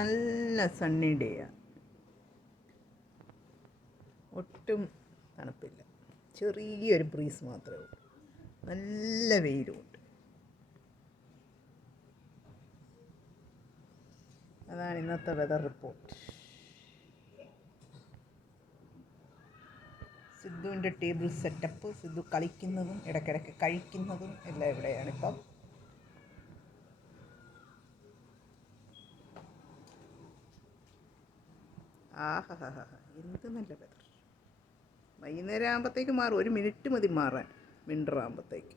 നല്ല സണ്ണി ഡേയാണ്, ഒട്ടും തണുപ്പില്ല, ചെറിയൊരു ബ്രീസ് മാത്രമേ ഉള്ളൂ, നല്ല വെയിലുമുണ്ട്. അതാണ് ഇന്നത്തെ വെതർ റിപ്പോർട്ട്. സിദ്ധുവിൻ്റെ ടേബിൾ സെറ്റപ്പ്, സിദ്ധു കളിക്കുന്നതും ഇടയ്ക്കിടയ്ക്ക് കഴിക്കുന്നതും എല്ലാം ഇവിടെയാണിപ്പം. ആഹാ, എന്ത് നല്ല വെതർ. വൈകുന്നേരം ആകുമ്പോഴത്തേക്ക് മാറും, 1 മിനിറ്റ് മതി മാറാൻ വിൻ്റർ ആകുമ്പോഴത്തേക്ക്.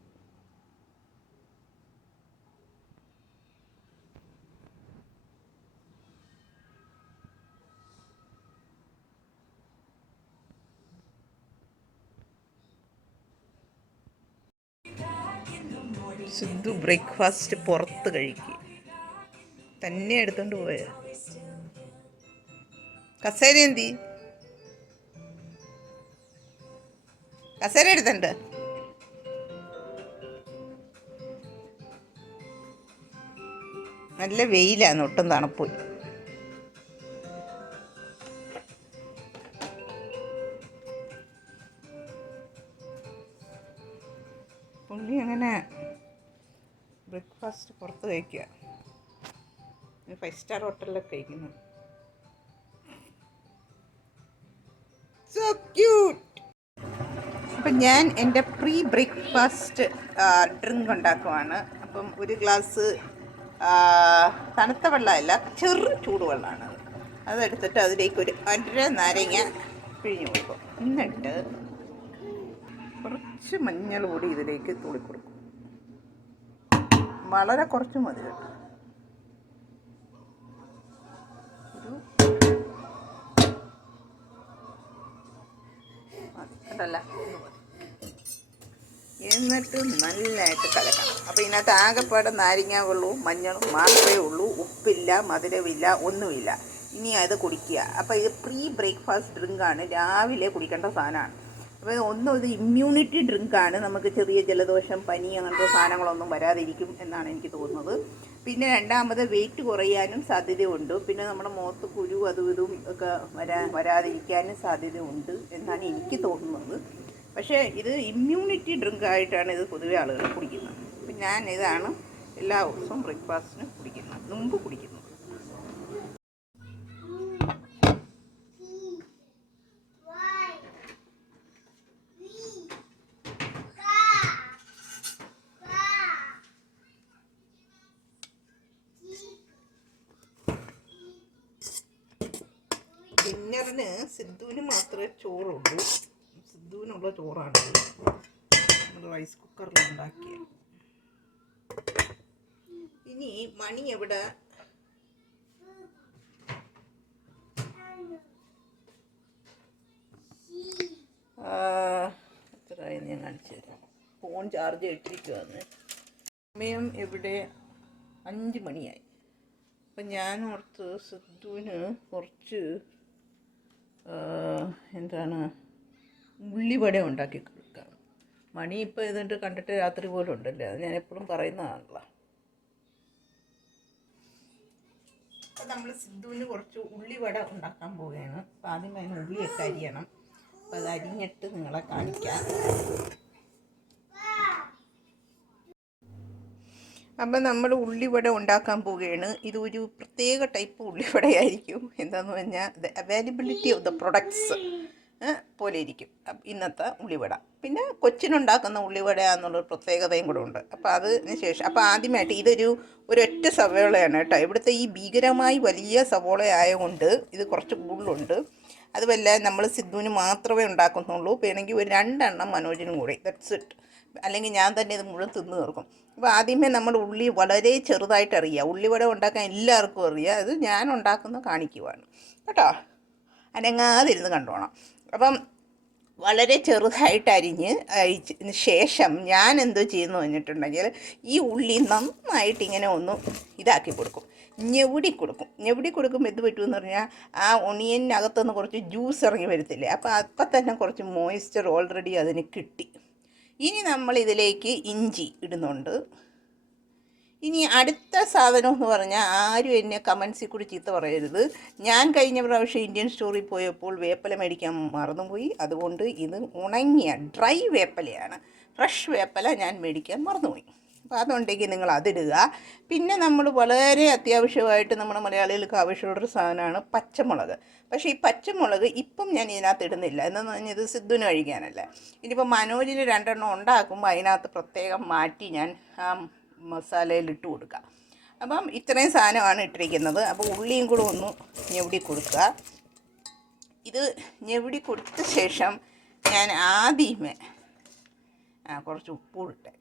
സിദ്ധു ബ്രേക്ക്ഫാസ്റ്റ് പുറത്ത് കഴിക്കുക, തന്നെ എടുത്തോണ്ട് പോയ. കസേര എന്തി, കസേര എടുത്തുണ്ട്. നല്ല വെയിലാണ്, ഒട്ടും തണുപ്പില്ല. പുള്ളി അങ്ങനെ ബ്രേക്ക്ഫാസ്റ്റ് പുറത്ത് കഴിക്കുക, 5 സ്റ്റാർ ഹോട്ടലിലൊക്കെ കഴിക്കുന്നു. So cute. അപ്പം ഞാൻ എൻ്റെ പ്രീ ബ്രേക്ക്ഫാസ്റ്റ് ഡ്രിങ്ക് ഉണ്ടാക്കുവാണ്. അപ്പം ഒരു ഗ്ലാസ് തണുത്ത വെള്ളമല്ല, ചൂടുവെള്ളമാണ്. അതെടുത്തിട്ട് അതിലേക്ക് ഒരു 1/2 നാരങ്ങ പിഴിഞ്ഞ് കൊടുക്കും. എന്നിട്ട് കുറച്ച് മഞ്ഞൾ പൊടി ഇതിലേക്ക് തൂളിക്കൊടുക്കും. വളരെ കുറച്ച് മതി കേട്ടോ. കേട്ടല്ല. എന്നിട്ട് നല്ലതായിട്ട് കലക്കണം. അപ്പോൾ ഇതിനകത്ത് ആകെപ്പാടെ നാരങ്ങ വെള്ളവും മഞ്ഞളും മാത്രമേ ഉള്ളൂ, ഉപ്പില്ല, മധുരമില്ല, ഒന്നുമില്ല. ഇനി അത് കുടിക്കുക. അപ്പോൾ ഇത് പ്രീ ബ്രേക്ക്ഫാസ്റ്റ് ഡ്രിങ്കാണ്, രാവിലെ കുടിക്കേണ്ട സാധനമാണ്. അപ്പോൾ ഇത് ഇമ്മ്യൂണിറ്റി ഡ്രിങ്കാണ്. നമുക്ക് ചെറിയ ജലദോഷം, പനി അങ്ങനത്തെ സാധനങ്ങളൊന്നും വരാതിരിക്കും എന്നാണ് എനിക്ക് തോന്നുന്നത്. പിന്നെ രണ്ടാമത് വെയിറ്റ് കുറയാനും സാധ്യതയുണ്ട്. പിന്നെ നമ്മുടെ മുഖത്ത് കുരു അതും ഇതും ഒക്കെ വരാതിരിക്കാനും സാധ്യതയുണ്ട് എന്നാണ് എനിക്ക് തോന്നുന്നത്. പക്ഷേ ഇത് ഇമ്മ്യൂണിറ്റി ഡ്രിങ്കായിട്ടാണ് ഇത് പൊതുവെ ആളുകൾ കുടിക്കുന്നത്. അപ്പം ഞാൻ ഇതാണ് എല്ലാ ദിവസവും ബ്രേക്ക്ഫാസ്റ്റിന് കുടിക്കുന്നത്, മുമ്പ് കുടിക്കുന്നത്. ഡിന്നറിന് സിദ്ധുവിന് മാത്രമേ ചോറുള്ളൂ. സിദ്ധുവിനുള്ള ചോറാണ് നമ്മൾ റൈസ് കുക്കറിൽ ഉണ്ടാക്കിയത്. ഇനി മണി എവിടെ, എത്രയായി ഞാൻ കാണിച്ചു തരാം. ഫോൺ ചാർജ് ഇട്ടിരിക്കുവാന്ന്. സമയം എവിടെ 5 മണിയായി. അപ്പം ഞാൻ ഓർത്ത് സിദ്ധുവിന് കുറച്ച് ഉള്ളിവട ഉണ്ടാക്കി കൊടുക്കാം. മണി ഇപ്പോൾ ഇതിട്ട് കണ്ടിട്ട് രാത്രി പോലും ഉണ്ടല്ലോ, അത് ഞാൻ എപ്പോഴും പറയുന്നതാണല്ലോ. അപ്പം നമ്മൾ സിദ്ധുവിന് കുറച്ച് ഉള്ളിവട ഉണ്ടാക്കാൻ പോവുകയാണ്. അപ്പം ആദ്യം അതിന് ഉള്ളിയൊക്കെ അരിയണം. അപ്പം അത് അരിഞ്ഞിട്ട് നിങ്ങളെ കാണിക്കാം. അപ്പം നമ്മൾ ഉള്ളിവട ഉണ്ടാക്കാൻ പോവുകയാണ്. ഇതൊരു പ്രത്യേക ടൈപ്പ് ഉള്ളിവടയായിരിക്കും. എന്താണെന്ന് പറഞ്ഞാൽ the availability of the products പോലെ ഇരിക്കും ഇന്നത്തെ ഉള്ളിവട. പിന്നെ കൊച്ചിനുണ്ടാക്കുന്ന ഉള്ളിവട എന്നുള്ളൊരു പ്രത്യേകതയും കൂടെ ഉണ്ട്. അപ്പോൾ അതിന് ശേഷം അപ്പോൾ ആദ്യമായിട്ട് ഒരൊറ്റ സവോളയാണ് കേട്ടോ. ഇവിടുത്തെ ഈ ഭീകരമായി വലിയ സവോള ആയതുകൊണ്ട് ഇത് കുറച്ച് കൂടുതലുണ്ട്. അതുമല്ല നമ്മൾ സിദ്ധുവിന് മാത്രമേ ഉണ്ടാക്കുന്നുള്ളൂ. വേണമെങ്കിൽ ഒരു 2 എണ്ണം മനോജിനും കൂടി, ദാറ്റ്സ് ഇറ്റ്. അല്ലെങ്കിൽ ഞാൻ തന്നെ ഇത് മുഴുവൻ തിന്ന് തീർക്കും. അപ്പോൾ ആദ്യമേ നമ്മൾ ഉള്ളി വളരെ ചെറുതായിട്ട് അറിയുക. ഉള്ളിവട ഉണ്ടാക്കാൻ എല്ലാവർക്കും അറിയാം. അത് ഞാൻ ഉണ്ടാക്കുന്ന കാണിക്കുവാണ് കേട്ടോ, അനങ്ങാതിരുന്ന് കണ്ടോണം. അപ്പം വളരെ ചെറുതായിട്ട് അരിഞ്ഞ് ശേഷം ഞാൻ എന്തോ ചെയ്യുന്നു പറഞ്ഞിട്ടുണ്ടെങ്കിൽ ഈ ഉള്ളി നന്നായിട്ട് ഇങ്ങനെ ഒന്ന് ഇതാക്കി കൊടുക്കും, ഞെവിടി കൊടുക്കുമ്പോൾ എന്ത് പറ്റുമെന്ന് പറഞ്ഞാൽ ആ ഒണിയനകത്തുനിന്ന് കുറച്ച് ജ്യൂസ് ഇറങ്ങി വരത്തില്ലേ. അപ്പോൾ തന്നെ കുറച്ച് മോയ്സ്ചർ ഓൾറെഡി അതിന് കിട്ടി. ഇനി നമ്മൾ ഇതിലേക്ക് ഇഞ്ചി ഇടുന്നുണ്ട്. ഇനി അടുത്ത സാധനം എന്ന് പറഞ്ഞാൽ ആരും എന്നെ കമൻസിൽ കൂടി ചീത്ത പറയരുത്. ഞാൻ കഴിഞ്ഞ പ്രാവശ്യം ഇന്ത്യൻ സ്റ്റോറിൽ പോയപ്പോൾ വേപ്പില മേടിക്കാൻ മറന്നുപോയി. അതുകൊണ്ട് ഇത് ഉണങ്ങിയ ഡ്രൈ വേപ്പിലയാണ്. ഫ്രഷ് വേപ്പില ഞാൻ മേടിക്കാൻ മറന്നുപോയി. അപ്പോൾ അതുണ്ടെങ്കിൽ നിങ്ങൾ അതിടുക. പിന്നെ നമ്മൾ വളരെ അത്യാവശ്യമായിട്ട് നമ്മുടെ മലയാളികൾക്ക് ആവശ്യമുള്ളൊരു സാധനമാണ് പച്ചമുളക്. പക്ഷേ ഈ പച്ചമുളക് ഇപ്പം ഞാൻ ഇതിനകത്ത് ഇടുന്നില്ല. എന്നു പറഞ്ഞാൽ ഇത് സിദ്ധുവിന് കഴിക്കാനല്ല. ഇനിയിപ്പോൾ മനോജിന് 2 എണ്ണം ഉണ്ടാക്കുമ്പോൾ അതിനകത്ത് പ്രത്യേകം മാറ്റി ഞാൻ മസാലയിൽ ഇട്ട് കൊടുക്കുക. അപ്പം ഇത്രയും സാധനമാണ് ഇട്ടിരിക്കുന്നത്. അപ്പോൾ ഉള്ളിയും കൂടെ ഒന്ന് ഞെവിടി കൊടുക്കുക. ഇത് ഞെവിടി കൊടുത്ത ശേഷം ഞാൻ ആദ്യമേ കുറച്ച് ഉപ്പ് ഇട്ടേക്കാം.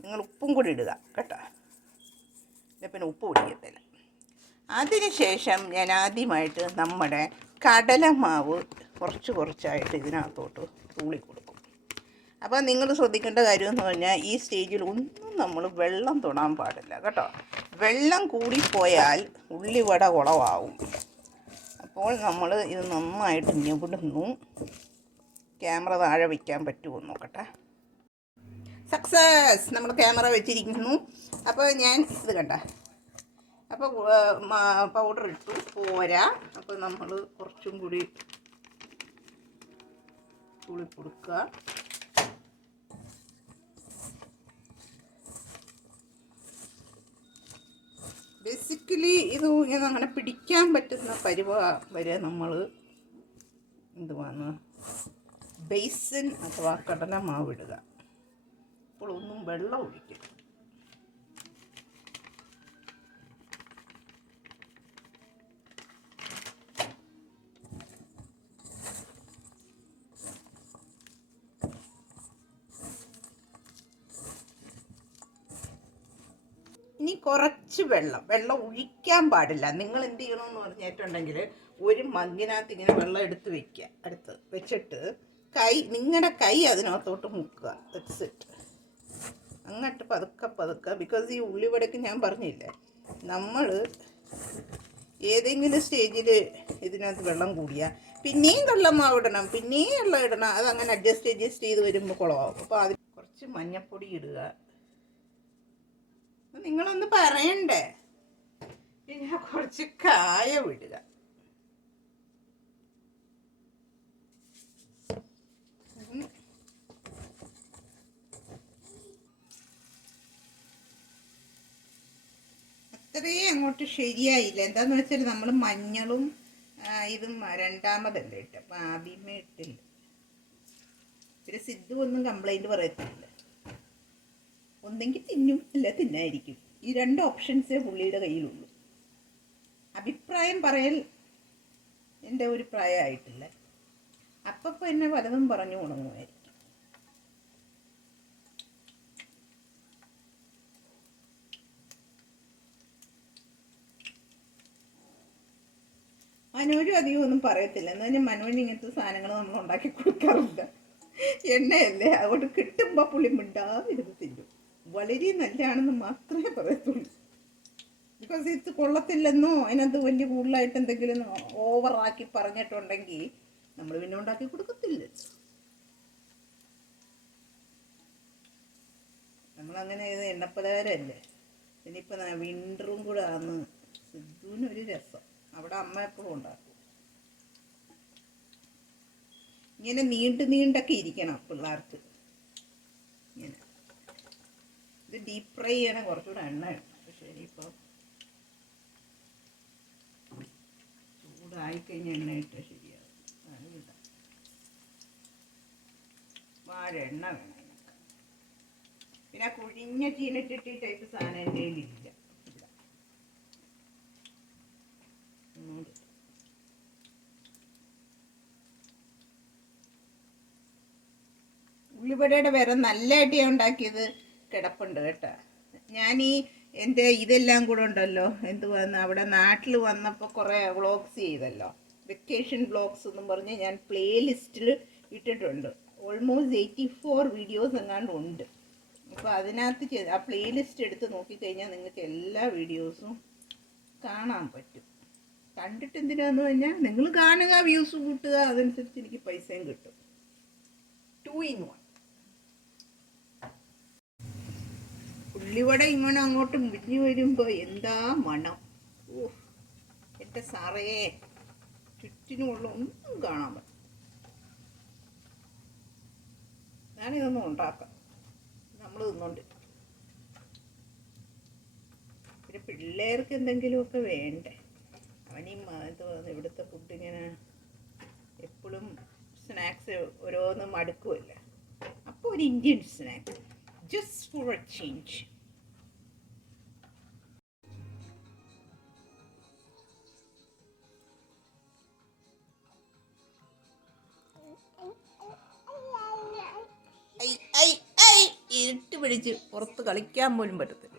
നിങ്ങൾ ഉപ്പും കൂടി ഇടുക കേട്ടോ, പിന്നെ ഉപ്പ് പിടിക്കത്തില്ല. അതിന് ശേഷം ഞാൻ ആദ്യമായിട്ട് നമ്മുടെ കടലമാവ് കുറച്ചായിട്ട് ഇതിനകത്തോട്ട് തൂളി കൊടുക്കും. അപ്പോൾ നിങ്ങൾ ശ്രദ്ധിക്കേണ്ട കാര്യം എന്ന് പറഞ്ഞാൽ ഈ സ്റ്റേജിൽ ഒന്നും നമ്മൾ വെള്ളം തൊടാൻ പാടില്ല കേട്ടോ. വെള്ളം കൂടിപ്പോയാൽ ഉള്ളിവട കുളമാവും. അപ്പോൾ നമ്മൾ ഇത് നന്നായിട്ട് ഞെവിടുന്നു. ക്യാമറ താഴെ വയ്ക്കാൻ പറ്റുമോ നോക്കട്ടെ. സക്സസ്, നമ്മൾ ക്യാമറ വെച്ചിരിക്കുന്നു. അപ്പോൾ ഞാൻ ഇത് കണ്ട, അപ്പോൾ പൗഡർ ഇട്ടു പോരാ. അപ്പോൾ നമ്മൾ കുറച്ചും കൂടി തുള്ളി കൊടുക്കുക. ബേസിക്കലി ഇത് ഇങ്ങനെ അങ്ങനെ പിടിക്കാൻ പറ്റുന്ന പരുവ വരെ നമ്മൾ എന്തുവാണ് ബേസൻ അഥവാ കടലമാവ് ഇടുക. അപ്പോൾ ഒന്നും വെള്ളം ഒഴിക്കും. ഇനി കുറച്ച് വെള്ളം ഒഴിക്കാൻ പാടില്ല. നിങ്ങൾ എന്ത് ചെയ്യണമെന്ന് പറഞ്ഞിട്ടുണ്ടെങ്കിൽ ഒരു മഗ്ഗിനകത്ത് ഇങ്ങനെ വെള്ളം എടുത്ത് വയ്ക്കുക. അടുത്ത് വെച്ചിട്ട് നിങ്ങളുടെ കൈ അതിനകത്തോട്ട് മുക്കുക. That's it. അങ്ങോട്ട് പതുക്കെ ബിക്കോസ് ഈ ഉള്ളിവടയ്ക്ക് ഞാൻ പറഞ്ഞില്ലേ, നമ്മൾ ഏതെങ്കിലും സ്റ്റേജിൽ ഇതിനകത്ത് വെള്ളം കൂടിയാൽ പിന്നെയും കടലമാവ് ഇടണം, പിന്നെയും വെള്ളം ഇടണം. അതങ്ങനെ അഡ്ജസ്റ്റ് ചെയ്ത് വരുമ്പോൾ കുളമാവും. അപ്പോൾ അതിൽ കുറച്ച് മഞ്ഞൾപ്പൊടി ഇടുക. നിങ്ങളൊന്ന് പറയണ്ടേ. പിന്നെ കുറച്ച് കായം ഇടുക. അത്രയും അങ്ങോട്ട് ശരിയായില്ല. എന്താന്ന് വെച്ചാൽ നമ്മൾ മഞ്ഞളും ഇതും രണ്ടാമതല്ലേ ഇട്ട്. അപ്പം ആദ്യമേ ഇട്ടില്ല. പിന്നെ സിദ്ധു ഒന്നും കംപ്ലൈൻറ്റ് പറയത്തില്ല. ഒന്നെങ്കിൽ തിന്നും അല്ല തിന്നായിരിക്കും. ഈ 2 ഓപ്ഷൻസേ പുള്ളിയുടെ കയ്യിലുള്ളൂ. അഭിപ്രായം പറയൽ എൻ്റെ ഒരു പ്രായമായിട്ടില്ല. അപ്പം എന്നെ പലതും പറഞ്ഞു ഉണങ്ങുമായിരിക്കും. മനോജും അധികം ഒന്നും പറയത്തില്ല. എന്ന് പറഞ്ഞാൽ മനോജിന് ഇങ്ങനത്തെ സാധനങ്ങൾ നമ്മൾ ഉണ്ടാക്കി കൊടുക്കാറില്ല. എണ്ണയല്ലേ, അതുകൊണ്ട് കിട്ടുമ്പോൾ പുള്ളി മിണ്ടാതിരുന്ന് തിന്നും. വളരെ നല്ലതാണെന്ന് മാത്രമേ പറയത്തുള്ളൂ. ബിക്കോസ് ഇത് കൊള്ളത്തില്ലെന്നോ അതിനകത്ത് വലിയ കൂടുതലായിട്ട് എന്തെങ്കിലും ഓവറാക്കി പറഞ്ഞിട്ടുണ്ടെങ്കിൽ നമ്മൾ പിന്നെ ഉണ്ടാക്കി കൊടുക്കത്തില്ല. നമ്മളങ്ങനെ ഇത് എണ്ണപ്പലഹാരമല്ലേ. ഇനിയിപ്പോൾ വിൻ്ററും കൂടെ ആണ് സിദ്ധുവിനൊരു രസം. അവിടെ അമ്മ എപ്പോഴും ഉണ്ടാക്കും. ഇങ്ങനെ നീണ്ടൊക്കെ ഇരിക്കണം പിള്ളേർക്ക്. ഇങ്ങനെ ഇത് ഡീപ്പ് ഫ്രൈ ചെയ്യണം. കുറച്ചുകൂടെ എണ്ണ ഇടണം. പക്ഷേ ഇനിയിപ്പോൾ ചൂടായിക്കഴിഞ്ഞാൽ എണ്ണ ഇട്ടാൽ ശരിയാവും. അതില്ല, വാഴ എണ്ണ വേണം അതിനൊക്കെ. പിന്നെ കുഴിഞ്ഞ ചീനച്ചട്ടി ടൈപ്പ് സാധനം എൻ്റെ കയ്യിലില്ല. ഉള്ളിവടയുടെ വേറെ നല്ലതായിട്ട് ഞാൻ ഉണ്ടാക്കിയത് കിടപ്പുണ്ട് കേട്ടോ. ഞാൻ എൻ്റെ ഇതെല്ലാം കൂടെ ഉണ്ടല്ലോ, എന്തുവാന്ന് അവിടെ നാട്ടിൽ വന്നപ്പോൾ കുറേ വ്ളോഗ്സ് ചെയ്തല്ലോ, വെക്കേഷൻ വ്ളോഗ്സ് എന്നും പറഞ്ഞ് ഞാൻ പ്ലേലിസ്റ്റിൽ ഇട്ടിട്ടുണ്ട്. ഓൾമോസ്റ്റ് 84 വീഡിയോസ് എങ്ങാണ്ട് ഉണ്ട്. അപ്പോൾ അതിനകത്ത് ആ പ്ലേലിസ്റ്റ് എടുത്ത് നോക്കിക്കഴിഞ്ഞാൽ നിങ്ങൾക്ക് എല്ലാ വീഡിയോസും കാണാൻ പറ്റും. കണ്ടിട്ട് എന്തിനാന്ന് പറഞ്ഞാൽ നിങ്ങൾ കാണുക, വ്യൂസ് കൂട്ടുക, അതനുസരിച്ച് എനിക്ക് പൈസയും കിട്ടും. 2 in 1. ഉള്ളിവട ഇങ്ങനെ അങ്ങോട്ട് മുരിഞ്ഞു വരുമ്പോൾ എന്താ മണം! ഓ എൻ്റെ സാറേ, ചുറ്റിനുമുള്ള ഒന്നും കാണാൻ പറ്റും. ഞാനിതൊന്നും ഉണ്ടാക്കാം, നമ്മൾ തിന്നോണ്ട്. പിന്നെ പിള്ളേർക്ക് എന്തെങ്കിലുമൊക്കെ വേണ്ടേ? അവനീ ഇവിടുത്തെ ഫുഡിങ്ങനെ എപ്പോഴും സ്നാക്സ് ഓരോന്നും മടുക്കുമല്ല. അപ്പോൾ ഒരു Indian snacks, just for A change. ഇരുട്ട് പിടിച്ച് പുറത്ത് കളിക്കാൻ പോലും പറ്റത്തില്ല.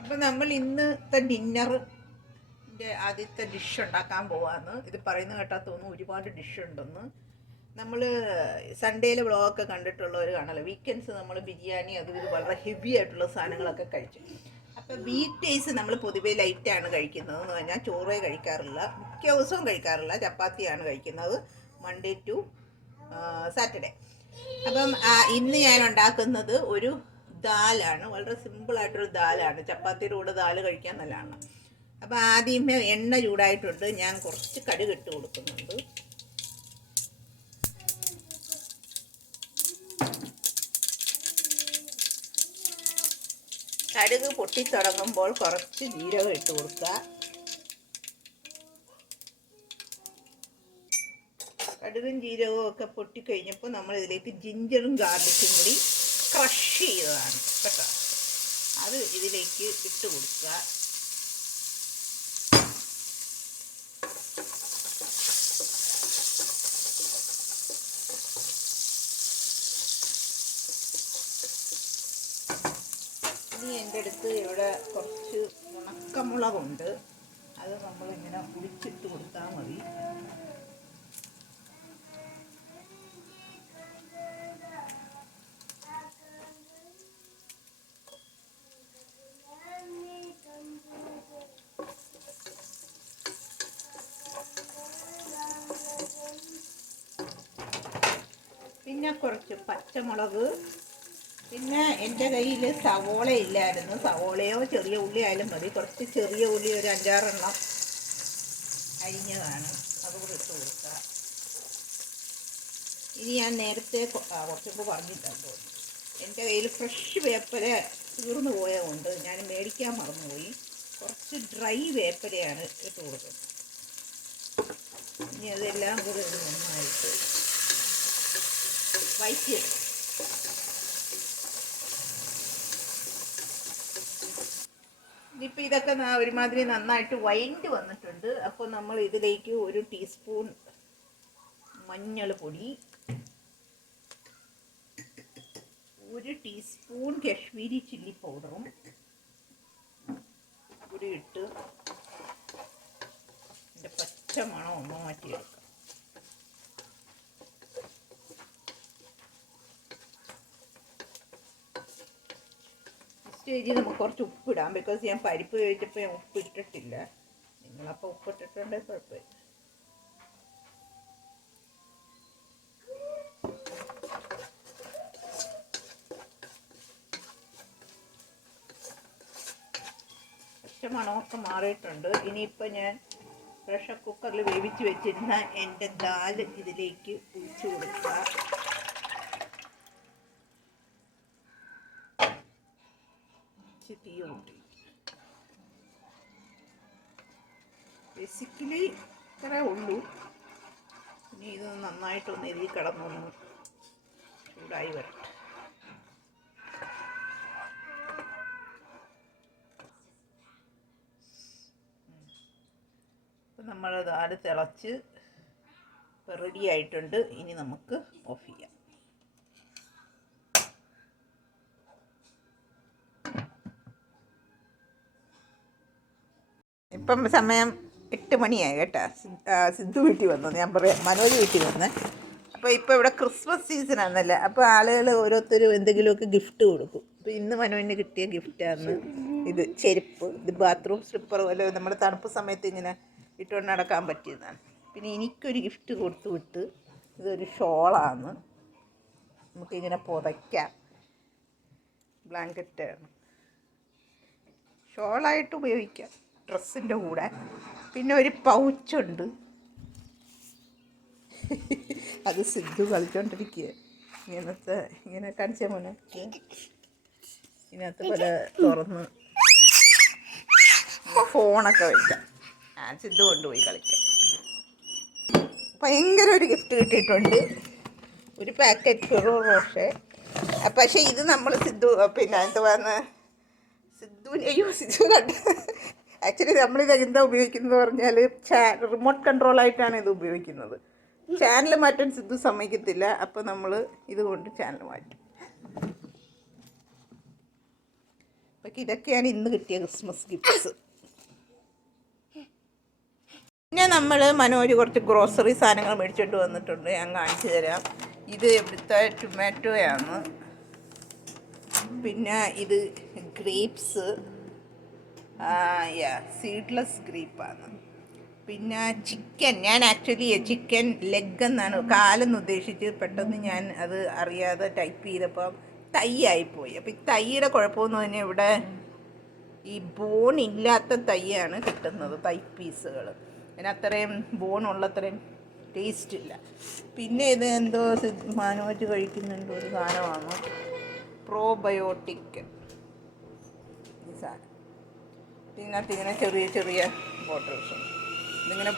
അപ്പം നമ്മൾ ഇന്നത്തെ ഡിന്നറിൻ്റെ ആദ്യത്തെ ഡിഷ് ഉണ്ടാക്കാൻ പോവാന്ന്. ഇത് പറയുന്ന കേട്ടാൽ തോന്നുന്നു ഒരുപാട് ഡിഷ് ഉണ്ടെന്ന്. നമ്മൾ സൺഡേയിലെ വ്ളോഗൊക്കെ കണ്ടിട്ടുള്ളവർ കാണല്ലോ, വീക്കെൻഡ്സ് നമ്മൾ ബിരിയാണി അതും ഇത് വളരെ ഹെവി ആയിട്ടുള്ള സാധനങ്ങളൊക്കെ കഴിച്ചു. അപ്പോൾ വീക്ക് ഡേയ്സ് നമ്മൾ പൊതുവേ ലൈറ്റാണ് കഴിക്കുന്നത്. എന്ന് പറഞ്ഞാൽ ചോറേ കഴിക്കാറില്ല, മിക്ക ദിവസവും കഴിക്കാറില്ല, ചപ്പാത്തിയാണ് കഴിക്കുന്നത് മൺഡേ ടു സാറ്റർഡേ. അപ്പം ഇന്ന് ഞാൻ ഉണ്ടാക്കുന്നത് ഒരു ദാലാണ്, വളരെ സിമ്പിളായിട്ടൊരു ദാലാണ്. ചപ്പാത്തിയുടെ കൂടെ ദാല് കഴിക്കാൻ നല്ലതാണ്. അപ്പോൾ ആദ്യമേ എണ്ണ ചൂടായിട്ടുണ്ട്, ഞാൻ കുറച്ച് കടുക് ഇട്ട് കൊടുക്കുന്നുണ്ട്. കടുക് പൊട്ടിത്തുടങ്ങുമ്പോൾ കുറച്ച് ജീരകം ഇട്ട് കൊടുക്കുക. കടുകും ജീരകവും ഒക്കെ പൊട്ടിക്കഴിഞ്ഞപ്പോൾ നമ്മൾ ഇതിലേക്ക് ജിഞ്ചറും ഗാർലിക്കും കൂടി ക്രഷ് ചെയ്തതാണ് കേട്ടോ, അത് ഇതിലേക്ക് ഇട്ട് കൊടുക്കുക. ഇനി എൻ്റെ അടുത്ത് ഇവിടെ കുറച്ച് ഉണക്കമുളകുണ്ട്, അത് നമ്മളിങ്ങനെ പൊടിച്ചിട്ട് കൊടുത്താൽ മതി. പിന്നെ കുറച്ച് പച്ചമുളക്. പിന്നെ എൻ്റെ കയ്യിൽ സവോള ഇല്ലായിരുന്നു, സവോളയോ ചെറിയ ഉള്ളി ആയാലും മതി. കുറച്ച് ചെറിയ ഉള്ളി ഒരു 5-6 എണ്ണം അരിഞ്ഞതാണ്, അതുകൂടി ഇട്ട് കൊടുക്കുക. ഇനി ഞാൻ നേരത്തെ കുറച്ചൊക്കെ പറഞ്ഞിട്ടുണ്ട്, എൻ്റെ കയ്യിൽ ഫ്രഷ് വേപ്പില തീർന്നു പോയതുകൊണ്ട് ഞാൻ മേടിക്കാൻ മറന്നുപോയി. കുറച്ച് ഡ്രൈ വേപ്പിലയാണ് ഇട്ട് കൊടുക്കുന്നത്. ഇനി അതെല്ലാം കൂടി നന്നായിട്ട് വഴറ്റിയെടുക്കും. ഇനിയിപ്പോൾ ഇതൊക്കെ ഒരുമാതിരി നന്നായിട്ട് വഴണ്ട് വന്നിട്ടുണ്ട്. അപ്പോൾ നമ്മൾ ഇതിലേക്ക് 1 ടീസ്പൂൺ മഞ്ഞൾ പൊടി, 1 ടീസ്പൂൺ കാശ്മീരി ചില്ലി പൗഡറും കൂടി ഇട്ട് ഇതിൻ്റെ പച്ച മണം ഒന്ന് മാറ്റിയെടുക്കാം. സ്റ്റേജിൽ നമുക്ക് കുറച്ച് ഉപ്പിടാം, ബിക്കോസ് ഞാൻ പരിപ്പ് കഴിച്ചപ്പോൾ ഞാൻ ഉപ്പിട്ടിട്ടില്ല. നിങ്ങളപ്പോൾ ഉപ്പിട്ടിട്ടുണ്ടെങ്കിൽ കുഴപ്പമില്ല. പച്ച മണമൊക്കെ മാറിയിട്ടുണ്ട്. ഇനിയിപ്പോൾ ഞാൻ പ്രഷർ കുക്കറിൽ വേവിച്ച് വെച്ചിരുന്ന എൻ്റെ ദാൽ ഇതിലേക്ക് ഒഴിച്ച് കൊടുക്കുക. തീ കൂട്ടി. ബേസിക്കലി ഇത്രേ ഉള്ളൂ. ഇനി ഇത് നന്നായിട്ടൊന്ന് ഇതിൽ കിടന്നൊന്ന് ചൂടായി വരട്ടെ. അപ്പം നമ്മൾ ദാല് തിളച്ച് റെഡി ആയിട്ടുണ്ട്. ഇനി നമുക്ക് ഓഫ് ചെയ്യാം. ഇപ്പം സമയം 8 മണിയായി കേട്ടോ. സിദ്ധു വീട്ടിൽ വന്നു, ഞാൻ പറയാം മനോജ് വീട്ടിൽ വന്ന്. അപ്പോൾ ഇപ്പോൾ ഇവിടെ ക്രിസ്മസ് സീസൺ ആണെന്നല്ലേ, അപ്പോൾ ആളുകൾ ഓരോരുത്തരും എന്തെങ്കിലുമൊക്കെ ഗിഫ്റ്റ് കൊടുക്കും. അപ്പോൾ ഇന്ന് മനോജിന് കിട്ടിയ ഗിഫ്റ്റാണ് ഇത് ചെരുപ്പ്. ഇത് ബാത്റൂം സ്ലിപ്പർ പോലെ നമ്മുടെ തണുപ്പ് സമയത്ത് ഇങ്ങനെ ഇട്ടുകൊണ്ട് നടക്കാൻ പറ്റിയതാണ്. പിന്നെ എനിക്കൊരു ഗിഫ്റ്റ് കൊടുത്തു വിട്ട്, ഇതൊരു ഷോളാണ്. നമുക്കിങ്ങനെ പുതയ്ക്കാം. ബ്ലാങ്കറ്റാണ്, ഷോളായിട്ട് ഉപയോഗിക്കാം ഡ്രസ്സിൻ്റെ കൂടെ. പിന്നെ ഒരു പൗച്ചുണ്ട്, അത് സിദ്ധു കളിച്ചോണ്ടിരിക്കുക. ഇങ്ങനെ കാണിച്ച മോനെ, ഇതിനകത്ത് പല തുറന്ന് ഫോണൊക്കെ വയ്ക്കാം. സിദ്ധു കൊണ്ടുപോയി കളിക്കാം. ഭയങ്കര ഒരു ഗിഫ്റ്റ് കിട്ടിയിട്ടുണ്ട്, ഒരു പാക്കറ്റ് ഫെറോ റോഷേ. പക്ഷേ ഇത് നമ്മൾ സിദ്ധു പിന്നെ എന്തുവാന്ന് സിദ്ധു കണ്ട. ആക്ച്വലി നമ്മളിത് എന്താ ഉപയോഗിക്കുന്നത് പറഞ്ഞാൽ റിമോട്ട് കൺട്രോളായിട്ടാണ് ഇത് ഉപയോഗിക്കുന്നത്. ചാനൽ മാറ്റാൻ സിദ്ധു സമ്മതിക്കത്തില്ല. അപ്പോൾ നമ്മൾ ഇതുകൊണ്ട് ചാനൽ മാറ്റും. അപ്പോൾ ഇതൊക്കെയാണ് ഇന്ന് കിട്ടിയ ക്രിസ്മസ് ഗിഫ്റ്റ്സ്. പിന്നെ നമ്മൾ മനോജ് കുറച്ച് ഗ്രോസറി സാധനങ്ങൾ മേടിച്ചോണ്ട് വന്നിട്ടുണ്ട്, ഞാൻ കാണിച്ചു തരാം. ഇത് ഇവിടുത്തെ ടൊമാറ്റോയാണ്. പിന്നെ ഇത് ഗ്രേപ്സ്, സീഡ്ലെസ് ഗ്രേപ്പാണ്. പിന്നെ ചിക്കൻ, ഞാൻ ആക്ച്വലി ചിക്കൻ ലെഗ് എന്നാണ് കാലെന്ന് ഉദ്ദേശിച്ച്, പെട്ടെന്ന് ഞാൻ അത് അറിയാതെ ടൈപ്പ് ചെയ്തപ്പം തൈ ആയിപ്പോയി. അപ്പോൾ ഈ തൈയുടെ കുഴപ്പമെന്ന് പറഞ്ഞാൽ ഇവിടെ ഈ ബോൺ ഇല്ലാത്ത തൈയാണ് കിട്ടുന്നത്, തൈ പീസുകൾ. അതിനത്രയും ബോണുള്ളത്രയും ടേസ്റ്റ് ഇല്ല. പിന്നെ ഇത് എന്തോ മനോജ് കഴിക്കുന്നുണ്ട് ഒരു സാധനമാണ്, പ്രോബയോട്ടിക് ഈ സാധനം. ഇതിനകത്ത് ഇങ്ങനെ ചെറിയ ചെറിയ ബോട്ടിൽസ്, ഇതിങ്ങനെ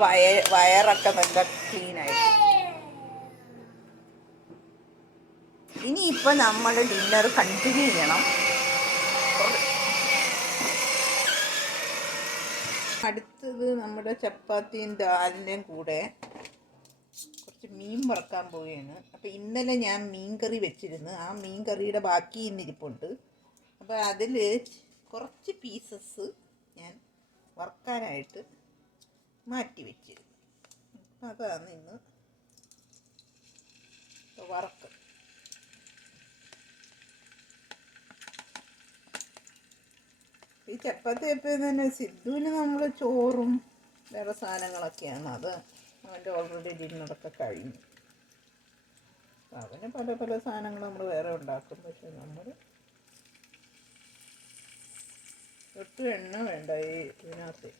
വയറൊക്കെ നല്ല ക്ലീനായിട്ട്. ഇനിയിപ്പോൾ നമ്മൾ ഡിന്നർ കണ്ടിന്യൂ ചെയ്യണം. അടുത്തത് നമ്മുടെ ചപ്പാത്തിയും ദാലിൻ്റെയും കൂടെ കുറച്ച് മീൻ വറക്കാൻ പോവുകയാണ്. അപ്പോൾ ഇന്നലെ ഞാൻ മീൻ കറി വെച്ചിരുന്നു, ആ മീൻ കറിയുടെ ബാക്കി ഇന്നിരിപ്പുണ്ട്. അപ്പോൾ അതിൽ കുറച്ച് പീസസ് ഞാൻ വറക്കാനായിട്ട് മാറ്റി വെച്ചിരുന്നു. അതാണ് ഇന്ന് വറക്ക്. ഈ ചപ്പാത്തി എപ്പോഴും തന്നെ സിദ്ധുവിന് നമ്മൾ ചോറും വേറെ സാധനങ്ങളൊക്കെയാണ്, അത് അവൻ്റെ ഓൾറെഡി ഡിന്നറൊക്കെ കഴിഞ്ഞു. അവന് പല പല സാധനങ്ങൾ നമ്മൾ വേറെ ഉണ്ടാക്കും. പക്ഷെ നമ്മൾ ഒട്ടും എണ്ണ വേണ്ട ഈ ഇതിനകത്ത്.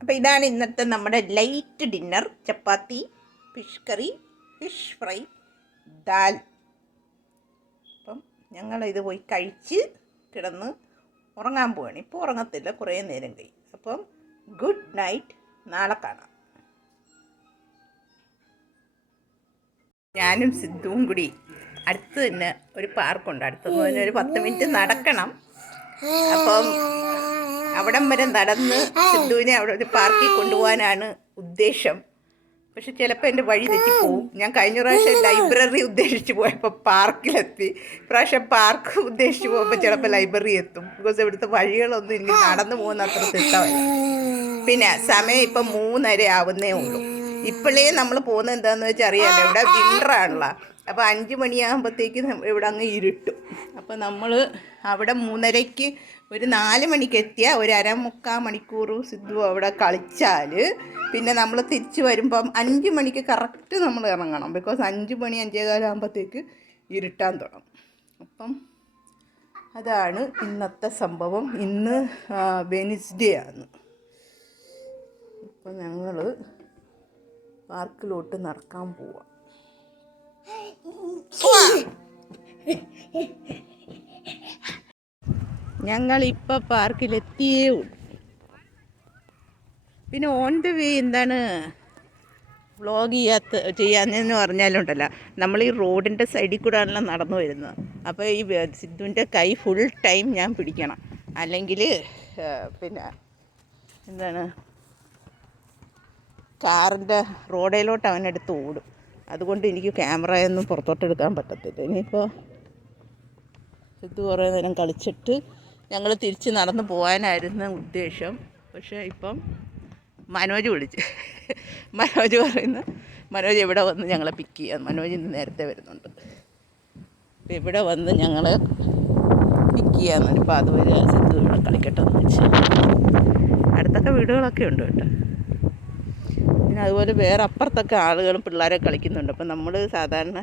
അപ്പോൾ ഇതാണ് ഇന്നത്തെ നമ്മുടെ light dinner. Chapati, fish curry, fish fry, dal. അപ്പം ഞങ്ങളിത് പോയി കഴിച്ച് കിടന്ന് ഉറങ്ങാൻ പോവുകയാണ്. ഇപ്പോൾ ഉറങ്ങത്തില്ല, കുറേ നേരം കഴിയും. അപ്പം ഗുഡ് നൈറ്റ്, നാളെ കാണാം. ഞാനും സിദ്ധുവും കൂടി അടുത്ത് തന്നെ ഒരു പാർക്കുണ്ട്, അടുത്തുനിന്ന് തന്നെ ഒരു 10 മിനിറ്റ് നടക്കണം. അപ്പം അവിടം വരെ നടന്ന് സിദ്ധുവിനെ അവിടെ ഒരു പാർക്കിൽ കൊണ്ടുപോകാനാണ് ഉദ്ദേശം. പക്ഷെ ചിലപ്പോൾ എൻ്റെ വഴി തെറ്റിപ്പോവും. ഞാൻ കഴിഞ്ഞ പ്രാവശ്യം ലൈബ്രറി ഉദ്ദേശിച്ച് പോയപ്പോൾ പാർക്കിലെത്തി. പ്രാവശ്യം പാർക്ക് ഉദ്ദേശിച്ച് പോകുമ്പോൾ ചിലപ്പോൾ ലൈബ്രറി എത്തും. ബിക്കോസ് ഇവിടുത്തെ വഴികളൊന്നും എനിക്ക് നടന്നു പോകുന്ന അത്ര തിട്ടമല്ല. പിന്നെ സമയം ഇപ്പം 3:30 ആവുന്നേ ഉള്ളൂ. ഇപ്പോഴേ നമ്മൾ പോകുന്നത് എന്താണെന്ന് വെച്ചാൽ അറിയാമല്ലോ, ഇവിടെ വിൻ്ററാണല്ലോ. അപ്പോൾ 5 മണിയാകുമ്പോഴത്തേക്ക് ഇവിടെ അങ്ങ് ഇരുട്ടും. അപ്പോൾ നമ്മൾ അവിടെ 3:30-ക്ക് ഒരു 4 മണിക്ക് എത്തിയാൽ ഒരു 1/4 മണിക്കൂർ സിദ്ധു അവിടെ കളിച്ചാൽ പിന്നെ നമ്മൾ തിരിച്ച് വരുമ്പം 5 മണിക്ക് കറക്റ്റ് നമ്മൾ ഇറങ്ങണം. ബിക്കോസ് 5 മണി 5:15 ആകുമ്പോഴത്തേക്ക് ഇരുട്ടാൻ തുടങ്ങും. അപ്പം അതാണ് ഇന്നത്തെ സംഭവം. ഇന്ന് വെനിസ്ഡേ ആണ്. അപ്പം ഞങ്ങൾ പാർക്കിലോട്ട് നടക്കാൻ പോവാം. ഞങ്ങളിപ്പോൾ പാർക്കിലെത്തിയേ ഉള്ളൂ. പിന്നെ ഓൺ ദ വേ എന്താണ് വ്ളോഗ് ചെയ്യാമെന്ന് പറഞ്ഞാലുണ്ടല്ലോ, നമ്മൾ ഈ റോഡിൻ്റെ സൈഡിൽ കൂടെ ആണല്ലോ നടന്നു വരുന്നത്. അപ്പോൾ ഈ സിദ്ധുവിൻ്റെ കൈ ഫുൾ ടൈം ഞാൻ പിടിക്കണം, അല്ലെങ്കിൽ പിന്നെ എന്താണ് കാറിൻ്റെ റോഡിലോട്ട് അവനെടുത്ത് ഓടും. അതുകൊണ്ട് എനിക്ക് ക്യാമറയൊന്നും പുറത്തോട്ടെടുക്കാൻ പറ്റത്തില്ല. ഇനിയിപ്പോൾ ഇത് കുറേ നേരം കളിച്ചിട്ട് ഞങ്ങൾ തിരിച്ച് നടന്ന് പോകാനായിരുന്നു ഉദ്ദേശം. പക്ഷേ ഇപ്പം മനോജ് വിളിച്ച് മനോജ് ഇവിടെ വന്ന് ഞങ്ങളെ പിക്ക് ചെയ്യാം. മനോജ് ഇന്ന് നേരത്തെ വരുന്നുണ്ട്. അപ്പോൾ ഇവിടെ വന്ന് ഞങ്ങളെ പിക്ക് ചെയ്യാമെന്ന്. ഇപ്പോൾ അതുവരെ സിദ്ധു ഇവിടെ കളിക്കട്ടെ എന്ന് വെച്ച്. അടുത്തൊക്കെ വീടുകളൊക്കെ ഉണ്ട് കേട്ടോ. പിന്നെ അതുപോലെ വേറെ അപ്പുറത്തൊക്കെ ആളുകളും പിള്ളേരെ കളിക്കുന്നുണ്ട്. അപ്പം നമ്മൾ സാധാരണ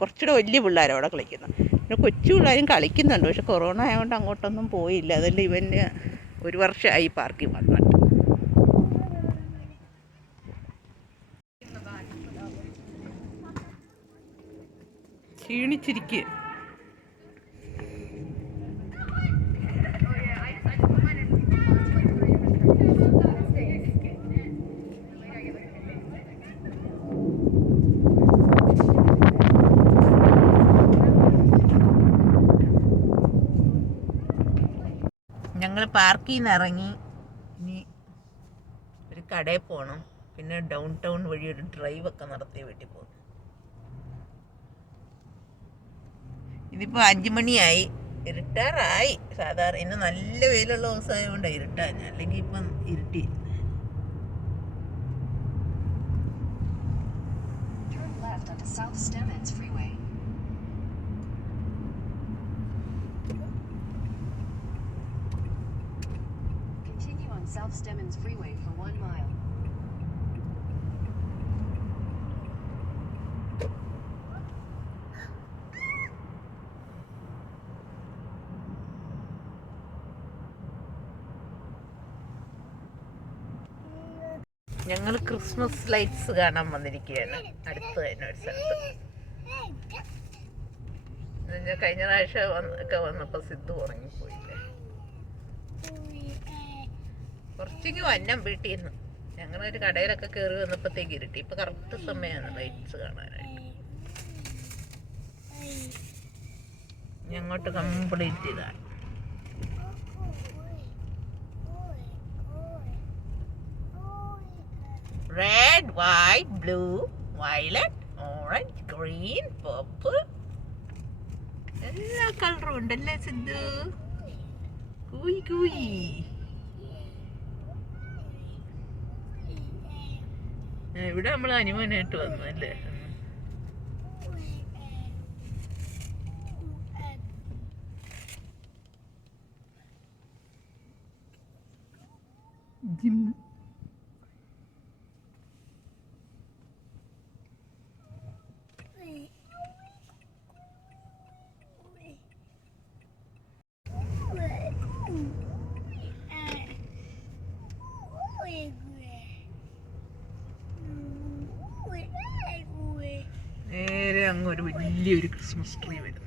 കുറച്ചുകൂടെ വലിയ പിള്ളേരാണ് അവിടെ കളിക്കുന്നത്. പിന്നെ കൊച്ചു പിള്ളേരും കളിക്കുന്നുണ്ട്. പക്ഷെ കൊറോണ ആയതുകൊണ്ട് അങ്ങോട്ടൊന്നും പോയില്ല. അതല്ല ഇവന് 1 വർഷമായി പാർക്കിൽ വന്നിട്ട്. ക്ഷീണിച്ചിരിക്കുക. ഞങ്ങൾ പാർക്കിൽ നിന്ന് ഇറങ്ങി. ഇനി ഒരു കടയിൽ പോകണം. പിന്നെ ഡൗൺ ടൗൺ വഴി ഒരു ഡ്രൈവൊക്കെ നടത്തി വീട്ടിൽ പോകും. ഇതിപ്പോൾ 5 മണിയായി, ഇരുട്ടാറായി. സാധാരണ ഇന്ന് നല്ല വെയിലുള്ള ദിവസമായതുകൊണ്ടാണ് ഇരുട്ടാണ്. അല്ലെങ്കിൽ ഇപ്പം ഇരുട്ടി. South Stemmons Freeway for 1 mile. ഞങ്ങൾ ക്രിസ്മസ് ലൈറ്റ്സ് കാണാൻ വന്നിരിക്കുകയാണ്. അടുത്ത് തന്നെ ഒരു സ്ഥലത്ത്. കഴിഞ്ഞ പ്രാവശ്യം ഒക്കെ വന്നപ്പോൾ സിദ്ധു ഉറങ്ങിപ്പോയില്ലേ. കുറച്ചേക്ക് വന്നം വീട്ടിൽ നിന്ന്. ഞങ്ങളൊരു കടയിലൊക്കെ കയറി വന്നപ്പോഴത്തേക്ക് ഇരുട്ടി. ഇപ്പം കറക്റ്റ് സമയമാണ് ലൈറ്റ്സ് കാണാനായിട്ട്. ഞങ്ങോട്ട് കംപ്ലീറ്റ് ഇതാണ്. Red, white, blue, violet, orange, green, purple, എല്ലാ കളറും ഉണ്ടല്ലേ സിദ്ധു. കൂയി കൂയി. ഇവിടെ നമ്മൾ ഹണിമൂനായിട്ട് വന്നു അല്ലേ. ജിം. നേരെ അങ്ങ് ഒരു വലിയൊരു ക്രിസ്മസ് ട്രീ വരുന്നുണ്ട്.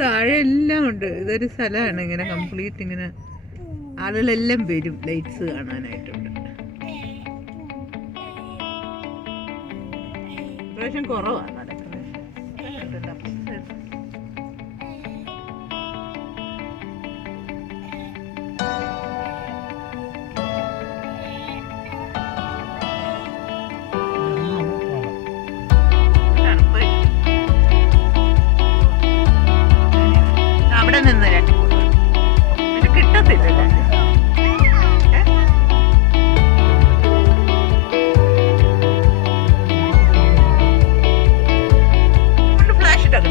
താഴെ എല്ലാം ഉണ്ട്. ഇതൊരു സ്ഥലമാണ് ഇങ്ങനെ കംപ്ലീറ്റ്. ഇങ്ങനെ ആളുകളെല്ലാം വരും ലൈറ്റ്സ് കാണാനായിട്ടുണ്ട്. ഇപ്രാവശ്യം കുറവാണ് നടക്കുന്നത്. അവിടെ നിന്ന് പിന്നെ കിട്ടത്തില്ലല്ലോ. ഫ്ലാഷ് ഇട്ടൊക്കെ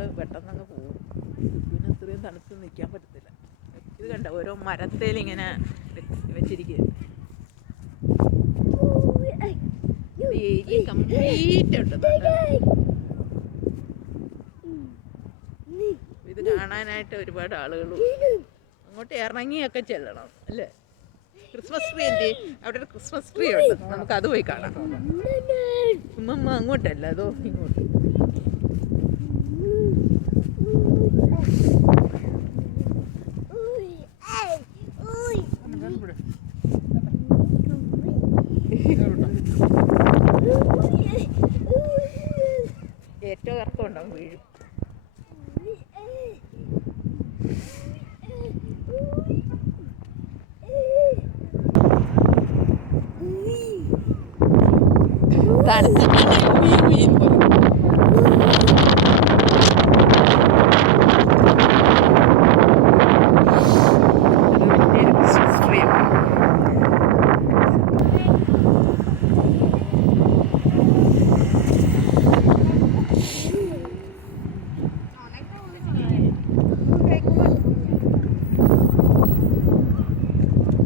ആൾ പെട്ടെന്ന് അങ്ങ് പോകും. ഇതിന് അത്രയും തണുത്ത് നിൽക്കാൻ പറ്റത്തില്ല. ഇത് കണ്ട ഓരോ മരത്തേലിങ്ങനെ വെച്ചിരിക്കുക. ഏരിയ കംപ്ലീറ്റ് ഉണ്ട്. ഇത് കാണാനായിട്ട് ഒരുപാട് ആളുകൾ അങ്ങോട്ട് ഇറങ്ങിയൊക്കെ ചെല്ലണം അല്ലേ. ക്രിസ്മസ് ട്രീ എന്ത് അവിടെ ഒരു ക്രിസ്മസ് ട്രീ ഉണ്ട്, നമുക്ക് അത് പോയി കാണാം. ഉമ്മ അങ്ങോട്ടല്ല, അതോ ഇങ്ങോട്ട്. ഏറ്റവും ഇറക്കം ഉണ്ടാവും, വീഴും.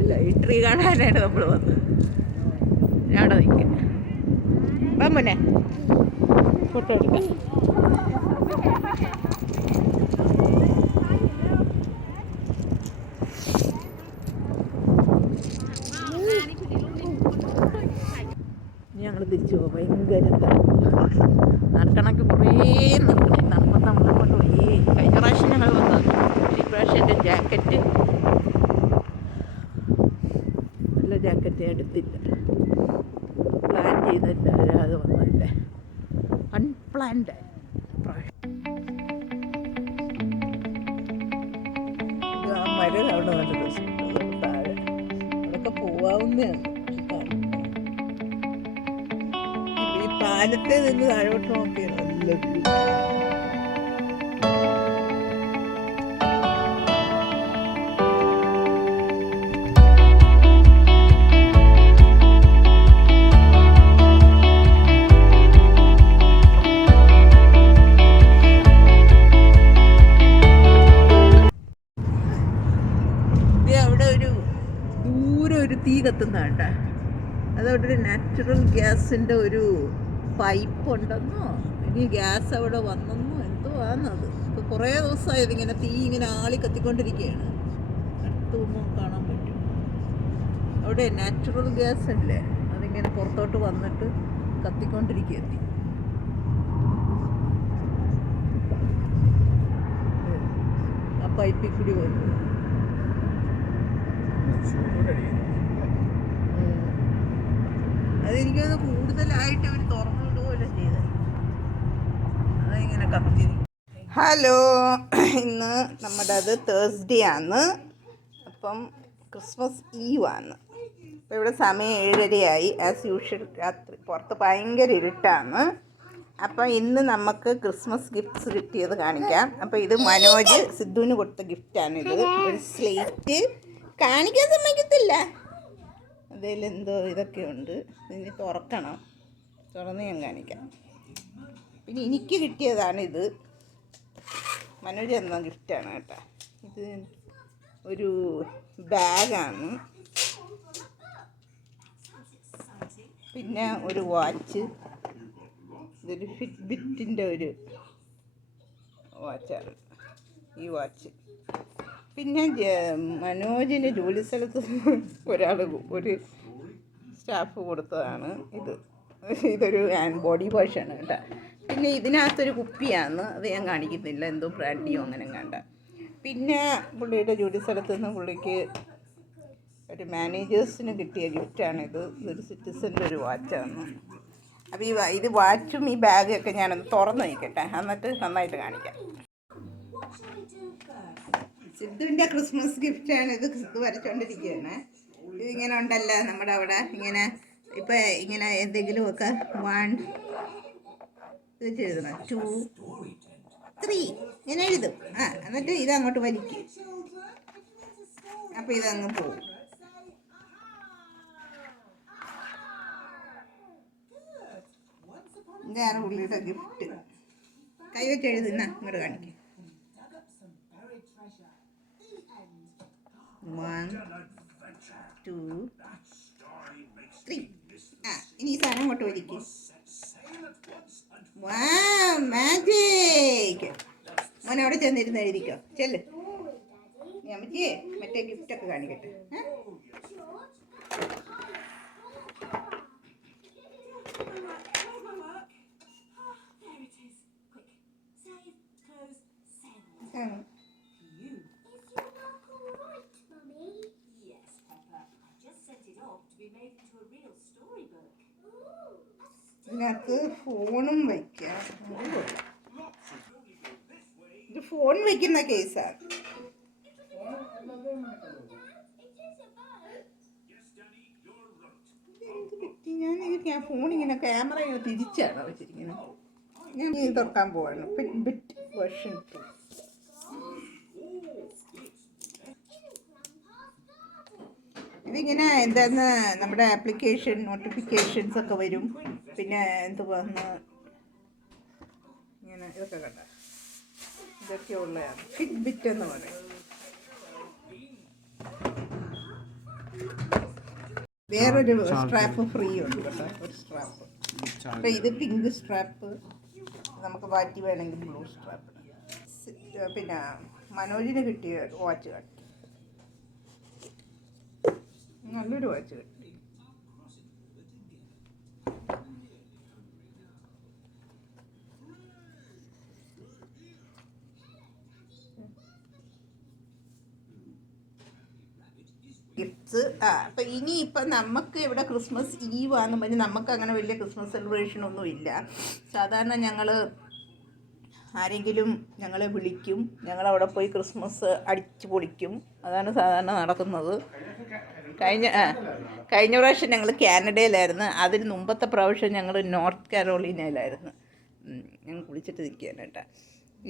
ലൈറ്റ് ട്രീ കാണാനായിട്ട് നമ്മൾ വന്നത്. ഞാൻ അവിടെ നിൽക്കാം. വാ മോനെ, ഫോട്ടോ എടുക്കാം. ഞങ്ങൾ തിരിച്ചു പോകും. ഭയങ്കര നടക്കണക്ക് കുറേ നടക്കണം. നടപ്പം നമ്മളെ കൊണ്ട് പോയി. കഴിഞ്ഞ പ്രാവശ്യം ഞങ്ങൾ വന്നത്. ഈ പ്രാവശ്യം എൻ്റെ ജാക്കറ്റ്, നല്ല ജാക്കറ്റ് എടുത്തില്ല. പ്ലാൻ ചെയ്തില്ല, അത് വന്നതല്ലേ, അൺപ്ലാൻഡ്. മരം അവിടെ നല്ല രസമുണ്ട്. താഴെ അവിടെയൊക്കെ പോവാവുന്നതാണ്. ഈ പാലത്തെ നിന്ന് താഴോട്ട് നോക്കിയാൽ നല്ല വ്യൂ. അവിടെ ഒരു ദൂരെ ഒരു തീ കത്തുന്നതാണ്ട. അതവിടെ ഒരു നാച്ചുറൽ ഗ്യാസിൻ്റെ ഒരു പൈപ്പ് ഉണ്ടെന്നോ ഇനി ഗ്യാസ് അവിടെ വന്നെന്നോ എന്തോ ആണെന്നത്. ഇപ്പോൾ കുറേ ദിവസമായത് ഇങ്ങനെ തീ ഇങ്ങനെ ആളി കത്തിക്കൊണ്ടിരിക്കുകയാണ്. അടുത്ത് പോകുമ്പോൾ കാണാൻ പറ്റും. അവിടെ നാച്ചുറൽ ഗ്യാസ് അല്ലേ, അതിങ്ങനെ പുറത്തോട്ട് വന്നിട്ട് കത്തിക്കൊണ്ടിരിക്കുക തീ. ആ പൈപ്പിൽ കൂടി വന്നു. അതെനിക്കത് കൂടുതലായിട്ട് അവർ തുറന്നിടുകയല്ലേ ചെയ്തത്. അതിങ്ങനെ കത്തി. ഹലോ, ഇന്ന് നമ്മുടെ അത് തേഴ്സ്ഡേ ആണ്. അപ്പം ക്രിസ്മസ് ഈവ് ആണ്. അപ്പോൾ ഇവിടെ സമയം 7:30 ആസ് യൂഷ്വൽ. രാത്രി പുറത്ത് ഭയങ്കര ഇരുട്ടാണ്. അപ്പം ഇന്ന് നമുക്ക് ക്രിസ്മസ് ഗിഫ്റ്റ്സ് കിട്ടിയത് കാണിക്കാം. അപ്പോൾ ഇത് മനോജ് സിദ്ധുവിന് കൊടുത്ത ഗിഫ്റ്റാണിത്. ഒരു സ്ലേറ്റ് കാണിക്കാൻ സമ്മതിക്കത്തില്ല. അതിലെന്തോ ഇതൊക്കെ ഉണ്ട്. ഇനി തുറക്കണം. തുറന്ന് ഞാൻ കാണിക്കാം. പിന്നെ എനിക്ക് കിട്ടിയതാണിത്. മനോജ് എന്ന ഗിഫ്റ്റാണ് കേട്ടോ. ഇത് ഒരു ബാഗാണ്. പിന്നെ ഒരു വാച്ച്. ഇതൊരു ഫിറ്റ്ബിറ്റിൻ്റെ ഒരു വാച്ചാണ് ഈ വാച്ച്. പിന്നെ മനോജിൻ്റെ ജോലി സ്ഥലത്ത് ഒരു സ്റ്റാഫ് കൊടുത്തതാണ് ഇത്. ഇതൊരു ഹാൻഡ് ബോഡി വാഷാണ് കേട്ടോ. പിന്നെ ഇതിനകത്തൊരു കുപ്പിയാണ്, അത് ഞാൻ കാണിക്കുന്നില്ല, എന്തോ ബ്രാൻഡിയോ അങ്ങനെ കണ്ട. പിന്നെ പുള്ളിയുടെ ജോലി സ്ഥലത്ത് നിന്ന് പുള്ളിക്ക് ഒരു മാനേജേഴ്സിന് കിട്ടിയ ഗിഫ്റ്റാണിത്. ഇതൊരു സിറ്റിസൻ്റെ ഒരു വാച്ചാണ്. അപ്പോൾ ഇത് വാച്ചും ഈ ബാഗൊക്കെ ഞാനൊന്ന് തുറന്ന് നിൽക്കട്ടെ, എന്നിട്ട് നന്നായിട്ട് കാണിക്കാം. സിദ്ധുവിൻ്റെ ക്രിസ്മസ് ഗിഫ്റ്റാണ് ഇത്. സിദ്ധു വരച്ചോണ്ടിരിക്കുകയാണ്. ഇതിങ്ങനെ ഉണ്ടല്ലോ നമ്മുടെ അവിടെ ഇങ്ങനെ. ഇപ്പം ഇങ്ങനെ എന്തെങ്കിലുമൊക്കെ 1 ഇത് എഴുതണം, 2, 3 ഇങ്ങനെ എഴുതും. എന്നിട്ട് ഇതങ്ങോട്ട് വലിക്കും. അപ്പോൾ ഇതങ്ങ് പോവും. ഇതാണ് പുള്ളിയുടെ ഗിഫ്റ്റ്. കൈ വെച്ച് എഴുതുന്ന ഇങ്ങോട്ട് കാണിക്കും. 1 2 3. ഇനി ഈ സാധനം അങ്ങോട്ട് ഒഴിക്കും. മാജിക്. മോനെ അവിടെ ചെന്നിരുന്ന് എഴുതിക്കോ. ചെല്ല്. അമ്മച്ചിയെ മറ്റേ ഗിഫ്റ്റൊക്കെ കാണിക്കട്ടെ. ഇതിനകത്ത് ഫോണും വയ്ക്കാം. ഇത് ഫോൺ വയ്ക്കുന്ന കേസാണ്. ഞാൻ ഫോണിങ്ങനെ ക്യാമറ ഇങ്ങനെ തിരിച്ചാണ് വെച്ചിരിക്കുന്നത്. ഞാൻ ഇത് തുറക്കാൻ പോവാണ്. Bit version 2. ഇതിങ്ങനെ എന്താന്ന് നമ്മുടെ ആപ്ലിക്കേഷൻ നോട്ടിഫിക്കേഷൻസ് ഒക്കെ വരും. പിന്നെ എന്തുവാന്ന് ഇങ്ങനെ ഇതൊക്കെ കണ്ട ഇതൊക്കെ ഉള്ളതാണ് ഫിറ്റ്ബിറ്റ് എന്ന് പറയും. വേറൊരു സ്ട്രാപ്പ് ഫ്രീ ഉണ്ട് കേട്ടോ, ഒരു സ്ട്രാപ്പ്. അപ്പം ഇത് പിങ്ക് സ്ട്രാപ്പ്, നമുക്ക് മാറ്റി വേണമെങ്കിൽ ബ്ലൂ സ്ട്രാപ്പ്. പിന്നെ മനോജിന് കിട്ടിയ വാച്ച് കട്ടി, നല്ലൊരു വാച്ച് കിട്ടി. ഗിഫ്റ്റ്സ്. അപ്പം ഇനിയിപ്പം നമുക്ക് ഇവിടെ ക്രിസ്മസ് ഈവ് ആണെന്ന് പറഞ്ഞ് നമുക്ക് അങ്ങനെ വലിയ ക്രിസ്മസ് സെലിബ്രേഷനൊന്നും ഇല്ല. സാധാരണ ഞങ്ങൾ ആരെങ്കിലും ഞങ്ങളെ വിളിക്കും, ഞങ്ങളവിടെ പോയി ക്രിസ്മസ് അടിച്ചു പൊളിക്കും. അതാണ് സാധാരണ നടക്കുന്നത്. കഴിഞ്ഞ പ്രാവശ്യം ഞങ്ങൾ കാനഡയിലായിരുന്നു. അതിന് മുമ്പത്തെ പ്രാവശ്യം ഞങ്ങൾ നോർത്ത് കാരോളിനയിലായിരുന്നു. ഞങ്ങൾ കുളിച്ചിട്ട് നിൽക്കുകയാണ് കേട്ടോ.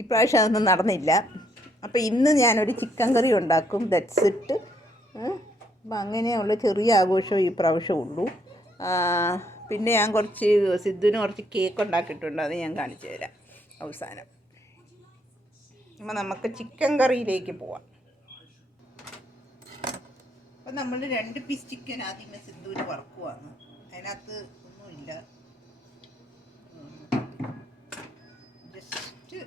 ഇപ്രാവശ്യം അതൊന്നും നടന്നില്ല. അപ്പോൾ ഇന്ന് ഞാനൊരു ചിക്കൻ കറി ഉണ്ടാക്കും. That's it. അപ്പം അങ്ങനെയുള്ള ചെറിയ ആഘോഷം ഈ പ്രാവശ്യം ഉള്ളൂ. പിന്നെ ഞാൻ സിദ്ധുവിന് കുറച്ച് കേക്ക് ഉണ്ടാക്കിയിട്ടുണ്ട്. അത് ഞാൻ കാണിച്ചു തരാം അവസാനം. അപ്പം നമുക്ക് ചിക്കൻ കറിയിലേക്ക് പോവാം. അപ്പം നമ്മൾ 2 പീസ് ചിക്കൻ ആദ്യമേ സിദ്ധുവിന് വറുക്കുവാണ്. അതിനകത്ത് ഒന്നുമില്ല, ജസ്റ്റ്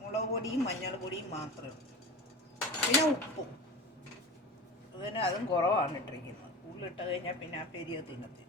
മുളക് പൊടിയും മഞ്ഞൾ പൊടിയും മാത്രമേ ഉള്ളൂ. പിന്നെ ഉപ്പും. അതുതന്നെ അതും കുറവാണ് ഇട്ടിരിക്കുന്നത്. ഉള്ളിട്ട് കഴിഞ്ഞാൽ പിന്നെ ആ പെരിയോ തിന്നത്തി.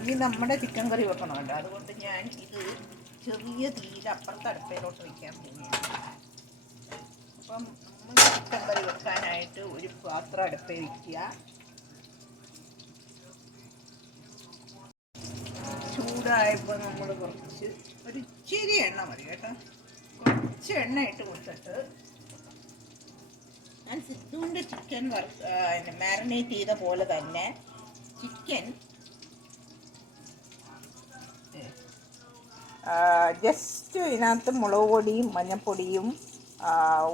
ഇനി നമ്മുടെ ചിക്കൻ കറി വെക്കണമല്ലോ, അതുകൊണ്ട് ഞാൻ ഇത് ചെറിയ തീയിൽ അപ്പുറത്തെ അടുപ്പയിലോട്ട് വയ്ക്കാൻ പോവുകയാണ്. അപ്പം നമ്മൾ ചിക്കൻ കറി വെക്കാനായിട്ട് ഒരു പാത്രം അടുപ്പയിൽ വയ്ക്കുക. ചൂടായപ്പോൾ നമ്മൾ ഒരു ഇച്ചിരി എണ്ണ മതി കേട്ടോ. കുറച്ച് എണ്ണ ഇട്ട് കൊടുത്തിട്ട് ഞാൻ സിദ്ധുവിൻ്റെ ചിക്കൻ മാരിനേറ്റ് ചെയ്ത പോലെ തന്നെ ചിക്കൻ ജസ്റ്റ് ഇതിനകത്ത് മുളക് പൊടിയും മഞ്ഞൾപ്പൊടിയും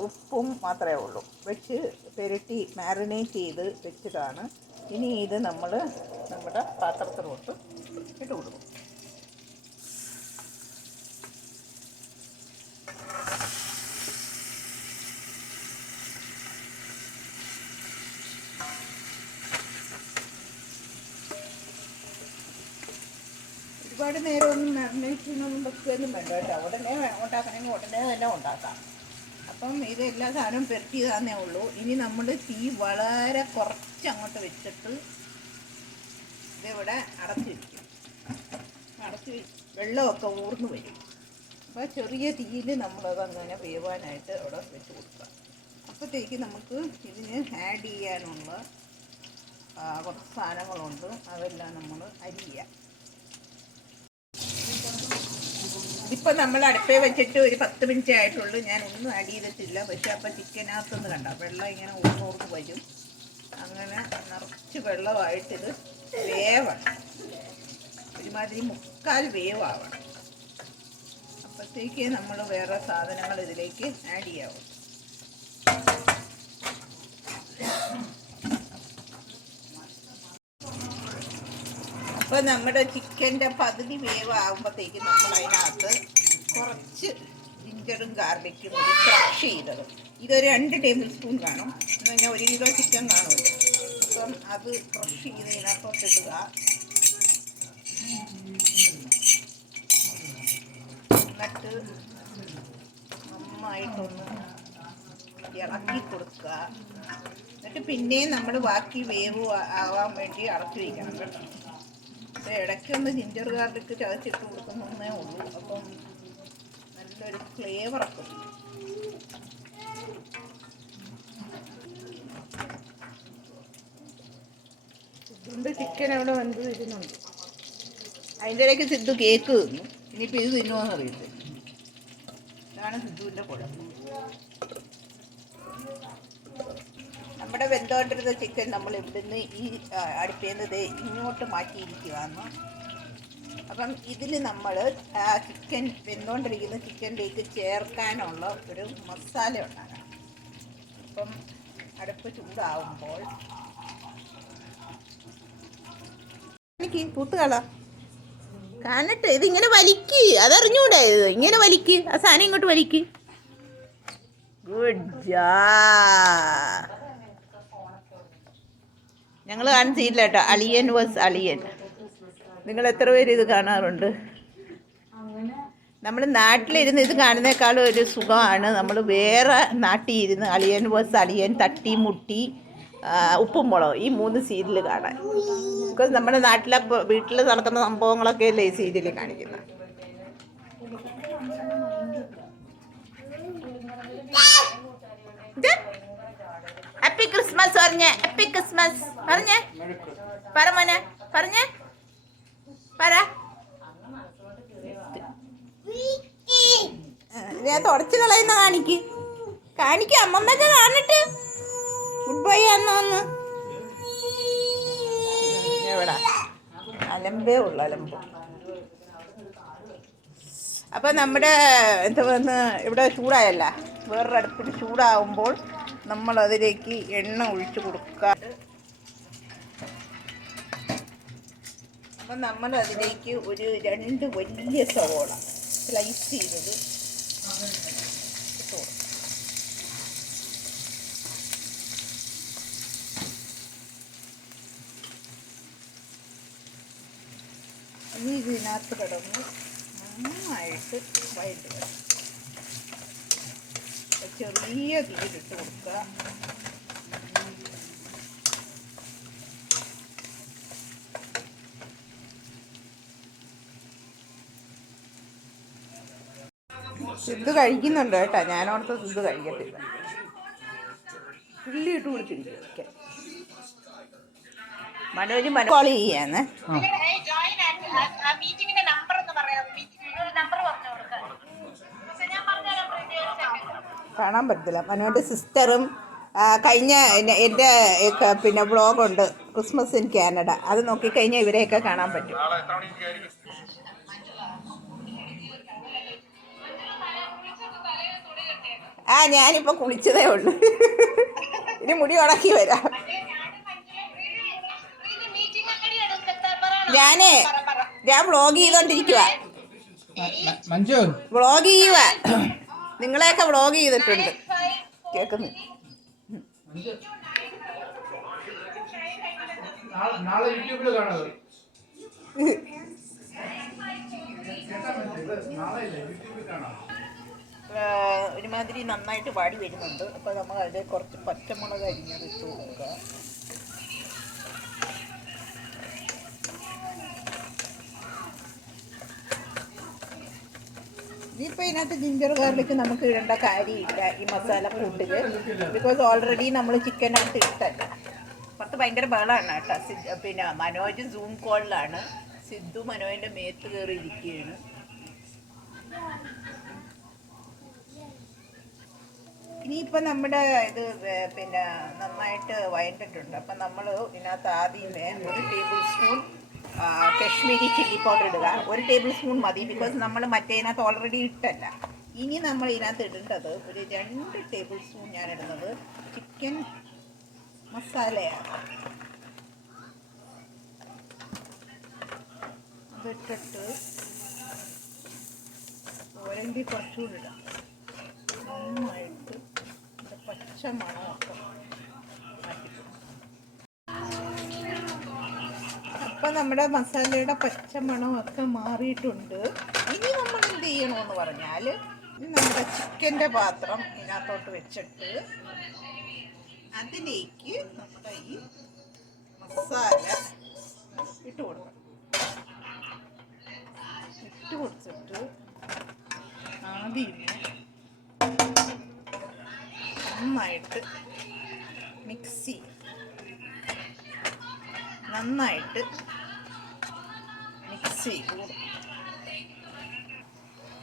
ഉപ്പും മാത്രമേ ഉള്ളൂ വെച്ച് പുരട്ടി മാരിനേറ്റ് ചെയ്ത് വെച്ചതാണ്. ഇനി ഇത് നമ്മൾ നമ്മുടെ പാത്രത്തിലോട്ട് ഇട്ട് കൊടുക്കും. ഒരുപാട് നേരമൊന്നും മാരിനേഷനൊന്നും വെക്കുകയൊന്നും വേണ്ട കേട്ടോ. ഉടനെ ഉണ്ടാക്കണമെങ്കിൽ ഉടനെ തന്നെ ഉണ്ടാക്കാം. അപ്പം ഇത് എല്ലാ സാധനവും പെരട്ടിയതാന്നേ ഉള്ളൂ. ഇനി നമ്മൾ തീ വളരെ കുറച്ച് അങ്ങോട്ട് വെച്ചിട്ട് ഇതിവിടെ അടച്ച് വെള്ളമൊക്കെ ഊർന്ന് വരും. അപ്പോൾ ചെറിയ തീയിൽ നമ്മളതങ്ങനെ വേവാനായിട്ട് അവിടെ വെച്ച് കൊടുക്കുക. അപ്പോഴത്തേക്ക് നമുക്ക് ഇതിന് ആഡ് ചെയ്യാനുള്ള കുറച്ച് സാധനങ്ങളുണ്ട്, അതെല്ലാം നമ്മൾ അരിയുക. ഇപ്പം നമ്മൾ അടുപ്പേ വെച്ചിട്ട് ഒരു 10 മിനിറ്റ് ആയിട്ടുള്ളൂ. ഞാൻ ഒന്നും ആഡ് ചെയ്തിട്ടില്ല. പക്ഷെ അപ്പം ചിക്കനകത്തൊന്ന് കണ്ട വെള്ളം ഇങ്ങനെ ഊർന്നൂർന്ന് വരും. അങ്ങനെ നിറച്ച് വെള്ളമായിട്ടിത് വേവണം. ഒരുമാതിരി 3/4 വേവാവണം. അപ്പോഴത്തേക്ക് നമ്മൾ വേറെ സാധനങ്ങൾ ഇതിലേക്ക് ആഡ് ചെയ്യാവും. അപ്പോൾ നമ്മുടെ ചിക്കൻ്റെ പകുതി വേവാകുമ്പോഴത്തേക്ക് നമ്മൾ അതിനകത്ത് കുറച്ച് ജിഞ്ചറും ഗാർലിക്കും കൂടി ക്രഷ് ചെയ്തത്, ഇതൊരു 2 ടേബിൾ സ്പൂൺ കാണും. എന്ന് പറഞ്ഞാൽ 1 കിലോ ചിക്കൻ കാണുമല്ലോ. അപ്പം അത് ക്രഷ് ചെയ്ത് ഇതിനകത്തോട്ട് ഇടുക. എന്നിട്ട് നന്നായിട്ടൊന്ന് ഇളക്കി കൊടുക്കുക. എന്നിട്ട് പിന്നെയും നമ്മൾ ബാക്കി വേവ് ആവാൻ വേണ്ടി ഇളക്കി വയ്ക്കണം കേട്ടോ. ഇടയ്ക്കൊന്ന് ജിഞ്ചർ ഗാർലിക്ക് ചതച്ചിട്ട് കൊടുക്കുന്നേ ഉള്ളൂ. അപ്പം നല്ലൊരു ഫ്ലേവറൊക്കെ കിട്ടും. സിദ്ധുവിൻ്റെ ചിക്കൻ അവിടെ വന്ന് ഇരുന്നുണ്ട്. അതിൻ്റെ ഇടയ്ക്ക് സിദ്ധു കേക്ക് തിന്നു. ഇനിയിപ്പോൾ ഇത് തിന്നുമെന്ന് അറിയത്തില്ല. ഇതാണ് സിദ്ധുവിൻ്റെ കുഴപ്പം. നമ്മുടെ വെന്തോണ്ടിരുന്ന ചിക്കൻ നമ്മൾ ഇവിടുന്ന് ഈ അടുപ്പേന്നത് ഇങ്ങോട്ട് മാറ്റിയിരിക്കുകയാണ്. അപ്പം ഇതിൽ നമ്മൾ ചിക്കൻ വെന്തോണ്ടിരിക്കുന്ന ചിക്കനിലേക്ക് ചേർക്കാനുള്ള ഒരു മസാല ഉണ്ടാക്കണം. അപ്പം അടുപ്പ് ചൂടാവുമ്പോൾ എനിക്ക് കൂട്ടുകള കാണിട്ട് ഇതിങ്ങനെ വലിക്ക്, അതറിഞ്ഞൂടെ? ഇത് ഇങ്ങനെ വലിക്ക്, ആ സാധനം ഇങ്ങോട്ട് വലിക്ക്. ഗുഡ് ജാ. ഞങ്ങൾ കാണിച്ചില്ല കേട്ടോ. അളിയൻ വാസ് അളിയൻ. നിങ്ങൾ എത്ര പേര് ഇത് കാണാറുണ്ട്? നമ്മൾ നാട്ടിലിരുന്ന് ഇത് കാണുന്നേക്കാളും ഒരു സുഖമാണ് നമ്മൾ വേറെ നാട്ടിൽ ഇരുന്ന് അളിയൻ വാസ് അളിയൻ, തട്ടി മുട്ടി, ഉപ്പും മുളകും, ഈ 3 സീരിയൽ കാണാൻ. ബിക്കോസ് നമ്മുടെ നാട്ടിലെ വീട്ടിൽ നടക്കുന്ന സംഭവങ്ങളൊക്കെ അല്ലേ ഈ സീരിയലിൽ കാണിക്കുന്നത്. ഹാപ്പി ക്രിസ്മസ് പറഞ്ഞേ, ഹാപ്പി ക്രിസ്മസ് പറഞ്ഞേ, പറ മോനെ, പറഞ്ഞേ, പറ. ഞാൻ തുടച്ചു കളയുന്ന കാണിക്ക അമ്മമ്മൊക്കെ കാണട്ടെ. ഗുഡ് ബൈ അന്ന് എവിടാ അലമ്പേ ഉള്ളു, അലമ്പ്. അപ്പം നമ്മുടെ എന്താ പറയുന്ന ഇവിടെ ചൂടായല്ല, വേറൊരു അടുപ്പിൽ ചൂടാവുമ്പോൾ നമ്മളതിലേക്ക് എണ്ണ ഒഴിച്ച് കൊടുക്കുക. അപ്പം നമ്മളതിലേക്ക് ഒരു 2 വലിയ സവോള സ്ലൈസ് ചെയ്തത് ഇട്ട് കൊടുക്കും. ഇനി ഇതിനകത്ത് കിടന്ന് നന്നായിട്ട് വഴറ്റി വരും. ചെറിയ തീയിലിട്ട് കൊടുക്കുക. സിദ്ധു കഴിക്കുന്നുണ്ട് കേട്ടോ. ഞാനോർത്ത് സിദ്ധു കഴിക്കത്തില്ല. ഉള്ളി ഇട്ട് കൊടുത്തിരിക്കും. മനോജ് കോൾ ചെയ്യാന്ന്. കാണാൻ പറ്റത്തില്ല. മനോൻ്റെ സിസ്റ്ററും കഴിഞ്ഞ എൻ്റെ പിന്നെ വ്ളോഗുണ്ട് ക്രിസ്മസ് ഇൻ കാനഡ, അത് നോക്കിക്കഴിഞ്ഞാൽ ഇവരെയൊക്കെ കാണാൻ പറ്റും. ഞാനിപ്പോൾ കുളിച്ചതേ ഉള്ളൂ. ഇനി മുടി ഉണക്കി വരാം. ഞാൻ വ്ളോഗ് ചെയ്തോണ്ടിരിക്കുക. വ്ളോഗ് ചെയ്യുക. നിങ്ങളെയൊക്കെ വ്ളോഗ് ചെയ്തിട്ടുണ്ട്. കേൾക്കുന്നു. ഒരുമാതിരി നന്നായിട്ട് വാടി വരുന്നുണ്ട്. അപ്പോൾ നമ്മൾ അതിൽ കുറച്ച് പച്ചമുളക് അരിഞ്ഞത് ഇട്ട് കൊടുക്കുക. ഇനിയിപ്പോൾ ഇതിനകത്ത് ജിഞ്ചർ ഗാർലിക്ക് നമുക്ക് ഇടേണ്ട കാര്യമില്ല ഈ മസാല കൂട്ടിൽ. ബിക്കോസ് ഓൾറെഡി നമ്മൾ ചിക്കനകത്ത് ഇട്ടല്ല. പുറത്ത് ഭയങ്കര ബഹളമാണ് കേട്ടോ. പിന്നെ മനോജ് സൂം കോളിലാണ്. സിദ്ധു മനോജിൻ്റെ മേത്ത് കയറി ഇരിക്കുകയാണ്. ഇനിയിപ്പോൾ നമ്മുടെ ഇത് പിന്നെ നന്നായിട്ട് വഴണ്ടിട്ടുണ്ട്. അപ്പം നമ്മൾ ഇതിനകത്ത് ആദ്യമേ 1 table spoon Kashmiri chilli powder ഇടുക. 1 ടേബിൾ സ്പൂൺ മതി, ബിക്കോസ് നമ്മൾ മറ്റേതിനകത്ത് ഓൾറെഡി ഇട്ടല്ല. ഇനി നമ്മൾ ഇതിനകത്ത് ഇടേണ്ടത് ഒരു 2 ടേബിൾ സ്പൂൺ ഞാൻ ഇടുന്നത് ചിക്കൻ മസാലയാണ്. അതിട്ടിട്ട് ഓരങ്കിൽ കുറച്ചുകൂടി ഇടാം. നന്നായിട്ട് പച്ച മണമൊക്കെ മാറ്റിക്കും. അപ്പം നമ്മുടെ മസാലയുടെ പച്ച മണമൊക്കെ മാറിയിട്ടുണ്ട്. ഇനി നമ്മൾ എന്ത് ചെയ്യണമെന്ന് പറഞ്ഞാൽ, നമ്മുടെ ചിക്കൻ്റെ പാത്രം ഇതിനകത്തോട്ട് വെച്ചിട്ട് അതിലേക്ക് നമ്മുടെ ഈ മസാല ഇട്ട് കൊടുക്കണം. ഇട്ട് കൊടുത്തിട്ട് ആദ്യം നന്നായിട്ട് മിക്സി ചെയ്ത് കൊടുക്കും.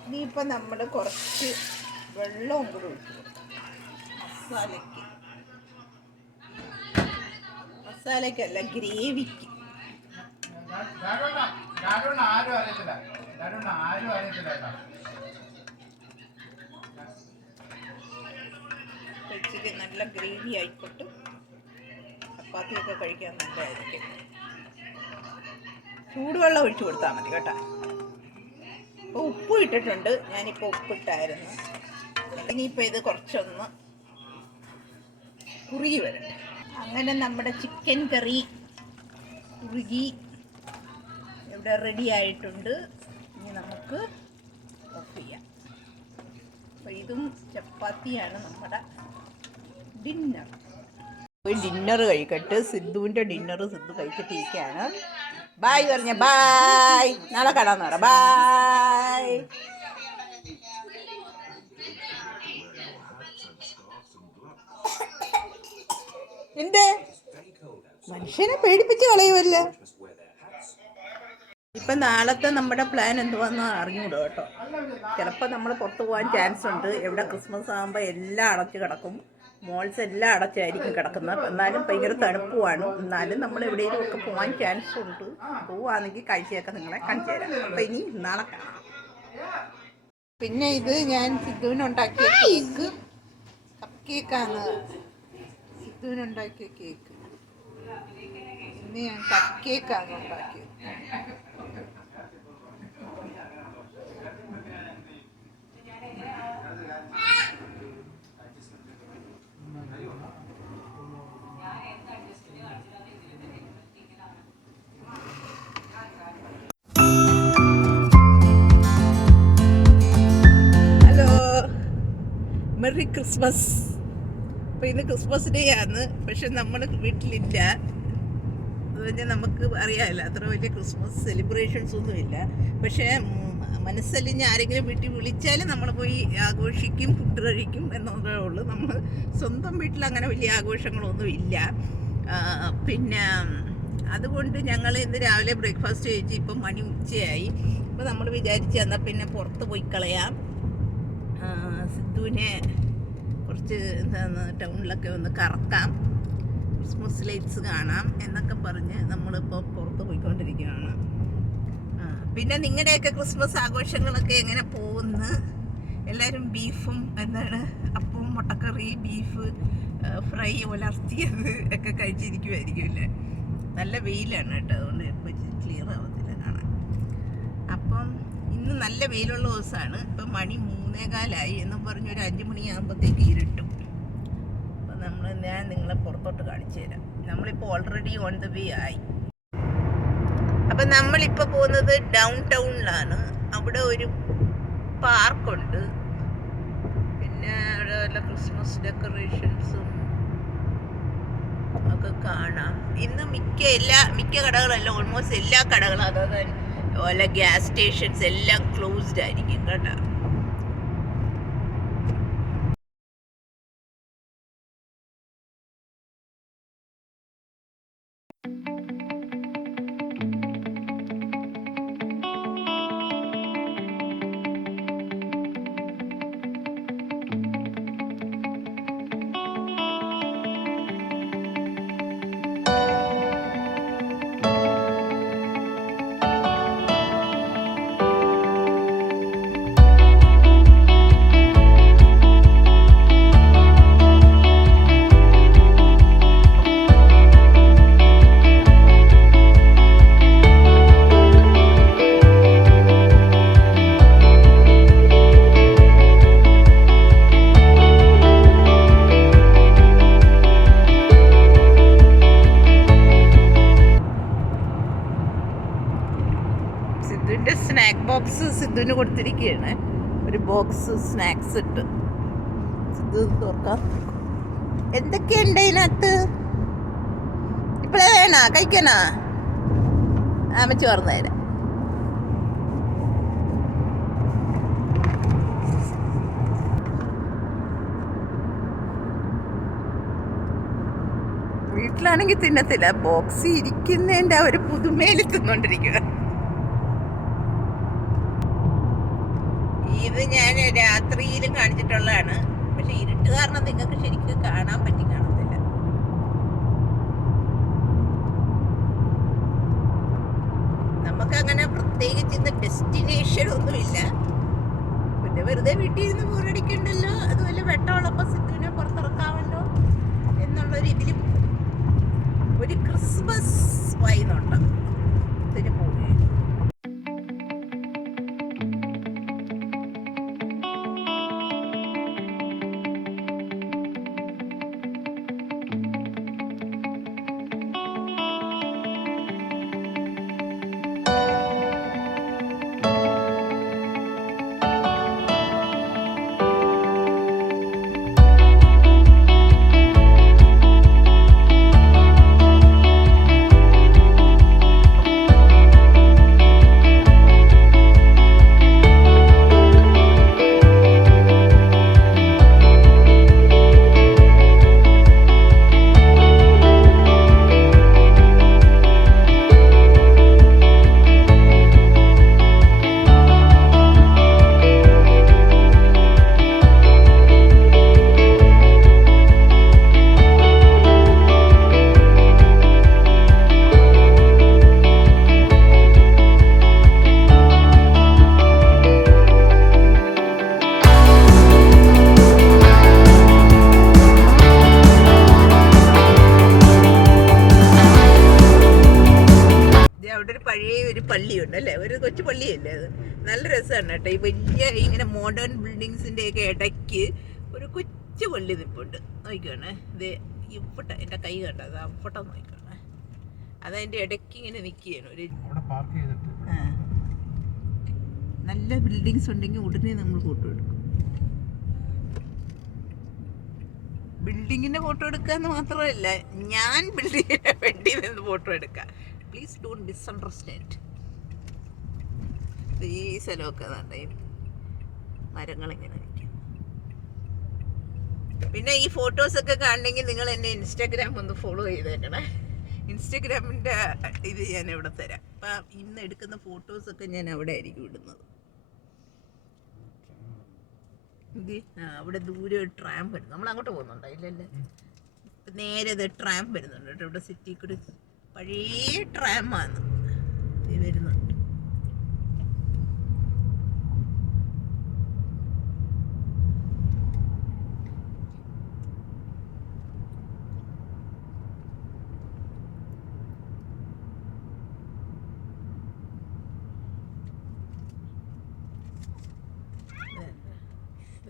ഇനിയിപ്പോൾ നമ്മൾ കുറച്ച് വെള്ളവും കൂടി ഒഴിച്ച് കൊടുക്കും മസാലയ്ക്കല്ല, ഗ്രേവിക്ക്. ഇച്ചിരി നല്ല ഗ്രേവി ആയിക്കോട്ട് ചപ്പാത്തിയൊക്കെ കഴിക്കാൻ നല്ലതായിരിക്കും. ചൂടുവെള്ളം ഒഴിച്ചു കൊടുത്താൽ മതി കേട്ടോ. ഇപ്പോൾ ഉപ്പ് ഇട്ടിട്ടുണ്ട്, ഞാനിപ്പോൾ ഉപ്പിട്ടായിരുന്നു. ഇനിയിപ്പോൾ ഇത് കുറച്ചൊന്ന് കുറുകി വരട്ടെ. അങ്ങനെ നമ്മുടെ ചിക്കൻ കറി കുറുകി ഇവിടെ റെഡി ആയിട്ടുണ്ട്. ഇനി നമുക്ക് ഓഫ് ചെയ്യാം. അപ്പോൾ ഇതും ചപ്പാത്തിയാണ് നമ്മുടെ ഡിന്നർ. ഡിന്നർ കഴിക്കട്ട്. സിദ്ധുവിൻ്റെ ഡിന്നർ സിദ്ധു കഴിച്ചിട്ടിരിക്കുകയാണ്. ബായ് പറഞ്ഞ ബായ്, നാളെ കാണാമെന്ന് പറ. ബായ്. എന്തേ മനുഷ്യനെ പേടിപ്പിച്ച് കളയുമല്ലോ. ഇപ്പം നാളത്തെ നമ്മുടെ പ്ലാൻ എന്തുവാന്ന് അറിഞ്ഞൂടോ കേട്ടോ. ചിലപ്പോൾ നമ്മൾ പുറത്ത് പോകാൻ ചാൻസ് ഉണ്ട്. എവിടെ ക്രിസ്മസ് ആകുമ്പോൾ എല്ലാം അടച്ച് കിടക്കും. മോൾസ് എല്ലാം അടച്ചായിരിക്കും കിടക്കുന്നത്. എന്നാലും ഭയങ്കര തണുപ്പുമാണ്. എന്നാലും നമ്മൾ എവിടെയെങ്കിലും ഒക്കെ പോകാൻ ചാൻസ് ഉണ്ട്. പോവാണെങ്കിൽ കാഴ്ചയൊക്കെ നിങ്ങളെ കാണിച്ചു തരാം. അപ്പം ഇനി നാളെ കാണാം. പിന്നെ ഇത് ഞാൻ സിദ്ധുവിനുണ്ടാക്കിയ കേക്ക്, കപ്പ് കേക്കാണ്. സിദ്ധുവിനുണ്ടാക്കിയ കേക്ക്. ഇന്ന് ഞാൻ കപ്പ് കേക്കാണ് ഉണ്ടാക്കിയത്. Merry Christmas. അപ്പോൾ ഇന്ന് ക്രിസ്മസ് ഡേ ആണ്. പക്ഷെ നമ്മൾ വീട്ടിലില്ല. അത് കഴിഞ്ഞാൽ നമുക്ക് അറിയാമല്ലോ, അത്ര വലിയ ക്രിസ്മസ് സെലിബ്രേഷൻസ് ഒന്നുമില്ല. പക്ഷേ മനസ്സലിഞ്ഞ് ആരെങ്കിലും വീട്ടിൽ വിളിച്ചാൽ നമ്മൾ പോയി ആഘോഷിക്കും, ഫുഡ് കഴിക്കും എന്നതേ ഉള്ളൂ. നമ്മൾ സ്വന്തം വീട്ടിൽ അങ്ങനെ വലിയ ആഘോഷങ്ങളൊന്നും ഇല്ല. പിന്നെ അതുകൊണ്ട് ഞങ്ങൾ ഇന്ന് രാവിലെ ബ്രേക്ക്ഫാസ്റ്റ് കഴിച്ച് ഇപ്പം മണി ഉച്ചയായി. അപ്പോൾ നമ്മൾ വിചാരിച്ച് എന്നാൽ പിന്നെ പുറത്ത് പോയി കളയാം, സിദ്ധുവിനെ കുറച്ച് എന്താണ് ടൗണിലൊക്കെ ഒന്ന് കറക്കാം, ക്രിസ്മസ് ലൈറ്റ്സ് കാണാം എന്നൊക്കെ പറഞ്ഞ് നമ്മളിപ്പോൾ പുറത്ത് പോയിക്കൊണ്ടിരിക്കുകയാണ്. പിന്നെ നിങ്ങളുടെയൊക്കെ ക്രിസ്മസ് ആഘോഷങ്ങളൊക്കെ എങ്ങനെ പോകുന്നു? എല്ലാവരും ബീഫും എന്താണ് അപ്പവും മുട്ടക്കറി, ബീഫ് ഫ്രൈ, ഉലർത്തിയത് ഒക്കെ കഴിച്ചിരിക്കുമായിരിക്കുമല്ലേ. നല്ല വെയിലാണ് കേട്ടോ, അതുകൊണ്ട് ഇപ്പോൾ ക്ലിയർ ആവത്തില്ല കാണാൻ. അപ്പം ഇന്ന് നല്ല വെയിലുള്ള ദിവസമാണ്. ഇപ്പം മണി 3:15 എന്നും പറഞ്ഞ് ഒരു 5 മണിയാകുമ്പോഴത്തേക്ക് ഇരുട്ടും. അപ്പം ഞാൻ നിങ്ങളെ പുറത്തോട്ട് കാണിച്ചു തരാം. നമ്മളിപ്പോൾ ഓൾറെഡി ഓൺ ദ വേ ആയി. അപ്പം നമ്മളിപ്പോൾ പോകുന്നത് ഡൗൺ ടൗണിലാണ്. അവിടെ ഒരു പാർക്കുണ്ട്. പിന്നെ അവിടെ വല്ല ക്രിസ്മസ് ഡെക്കറേഷൻസും ഒക്കെ കാണാം. ഇന്ന് മിക്ക കടകളല്ല, ഓൾമോസ്റ്റ് എല്ലാ കടകളും, അതായത് അതുപോലെ ഗ്യാസ് സ്റ്റേഷൻസ് എല്ലാം ക്ലോസ്ഡ് ആയിരിക്കും കേട്ടോ. സിദ്ധുവിന് കൊടുത്തിരിക്കുകയാണ് ഒരു ബോക്സ് സ്നാക്സ് ഇട്ട്. സിദ്ധു തുറക്കാം. എന്തൊക്കെയുണ്ട് ഇതിനകത്ത്? ഇപ്പോഴേ വേണോ കഴിക്കണോ? അമ്മച്ചി പറഞ്ഞു തരാം. വീട്ടിലാണെങ്കിൽ തിന്നത്തില്ല, ബോക്സ് ഇരിക്കുന്നതിൻ്റെ ആ ഒരു പുതുമയിൽ തിന്നോണ്ടിരിക്കുക. ഇത് ഞാൻ രാത്രിയിലും കാണിച്ചിട്ടുള്ളതാണ്, പക്ഷെ ഇരുട്ട് കാരണം നിങ്ങൾക്ക് ശരിക്കും കാണാൻ പറ്റി കാണത്തില്ല. നമുക്കങ്ങനെ പ്രത്യേകിച്ച് ഇന്ന് ഡെസ്റ്റിനേഷൻ ഒന്നുമില്ല, പിന്നെ വെറുതെ വീട്ടിൽ ഇരുന്ന് ബോറടിക്കണ്ടല്ലോ, അതുപോലെ വെട്ടമുള്ളപ്പോൾ സിദ്ധുവിനെ പുറത്തിറക്കാമല്ലോ എന്നുള്ളൊരു ഇതിൽ ഒരു ക്രിസ്മസ് വൈനുണ്ട്. ഇതിന് പോവുകയാണ്. അവിടെ ഒരു പഴയ ഒരു പള്ളിയുണ്ട് അല്ലേ, ഒരു കൊച്ചു പള്ളിയല്ലേ അത്. നല്ല രസമാണ് കേട്ടോ. ഈ വലിയ ഇങ്ങനെ മോഡേൺ ബിൽഡിങ്സിൻ്റെ ഒക്കെ ഇടയ്ക്ക് ഒരു കൊച്ചു പള്ളി നിൽപ്പുണ്ട്. നോക്കിക്കോണേ, ഇത് ഇവിടെ എൻ്റെ കൈ കണ്ട അത് അവിടെ നോക്കിക്കോണേ, അതതിൻ്റെ ഇടയ്ക്ക് ഇങ്ങനെ നിൽക്കുകയാണ്. ഒരു നല്ല ബിൽഡിങ്സ് ഉണ്ടെങ്കിൽ ഉടനെ നമ്മൾ ഫോട്ടോ എടുക്കും. ബിൽഡിങ്ങിൻ്റെ ഫോട്ടോ എടുക്കുക എന്ന് മാത്രമല്ല, ഞാൻ ബിൽഡിങ്ങിൻ്റെ വേണ്ടി നിന്ന് ഫോട്ടോ എടുക്കാം. Please don't misunderstand. ഈ സ്ഥലമൊക്കെ ഈ മരങ്ങളിങ്ങനെ നിൽക്കും. പിന്നെ ഈ ഫോട്ടോസൊക്കെ കാണണമെങ്കിൽ നിങ്ങൾ എന്നെ ഇൻസ്റ്റാഗ്രാം ഒന്ന് ഫോളോ ചെയ്തേക്കണേ. ഇൻസ്റ്റാഗ്രാമിൻ്റെ ഇത് ഞാൻ ഇവിടെ തരാം. അപ്പം ഇന്ന് എടുക്കുന്ന ഫോട്ടോസൊക്കെ ഞാൻ അവിടെ ആയിരിക്കും ഇടുന്നത്. അവിടെ ദൂരെ ഒരു ട്രാം വരുന്നു. നമ്മൾ അങ്ങോട്ട് പോകുന്നുണ്ടോ? ഇല്ലല്ലേ, നേരെ ഇത് ട്രാം വരുന്നുണ്ട് കേട്ടോ. ഇവിടെ സിറ്റി കൂടി പഴയ ട്രാമാണ് വരുന്നുണ്ട്.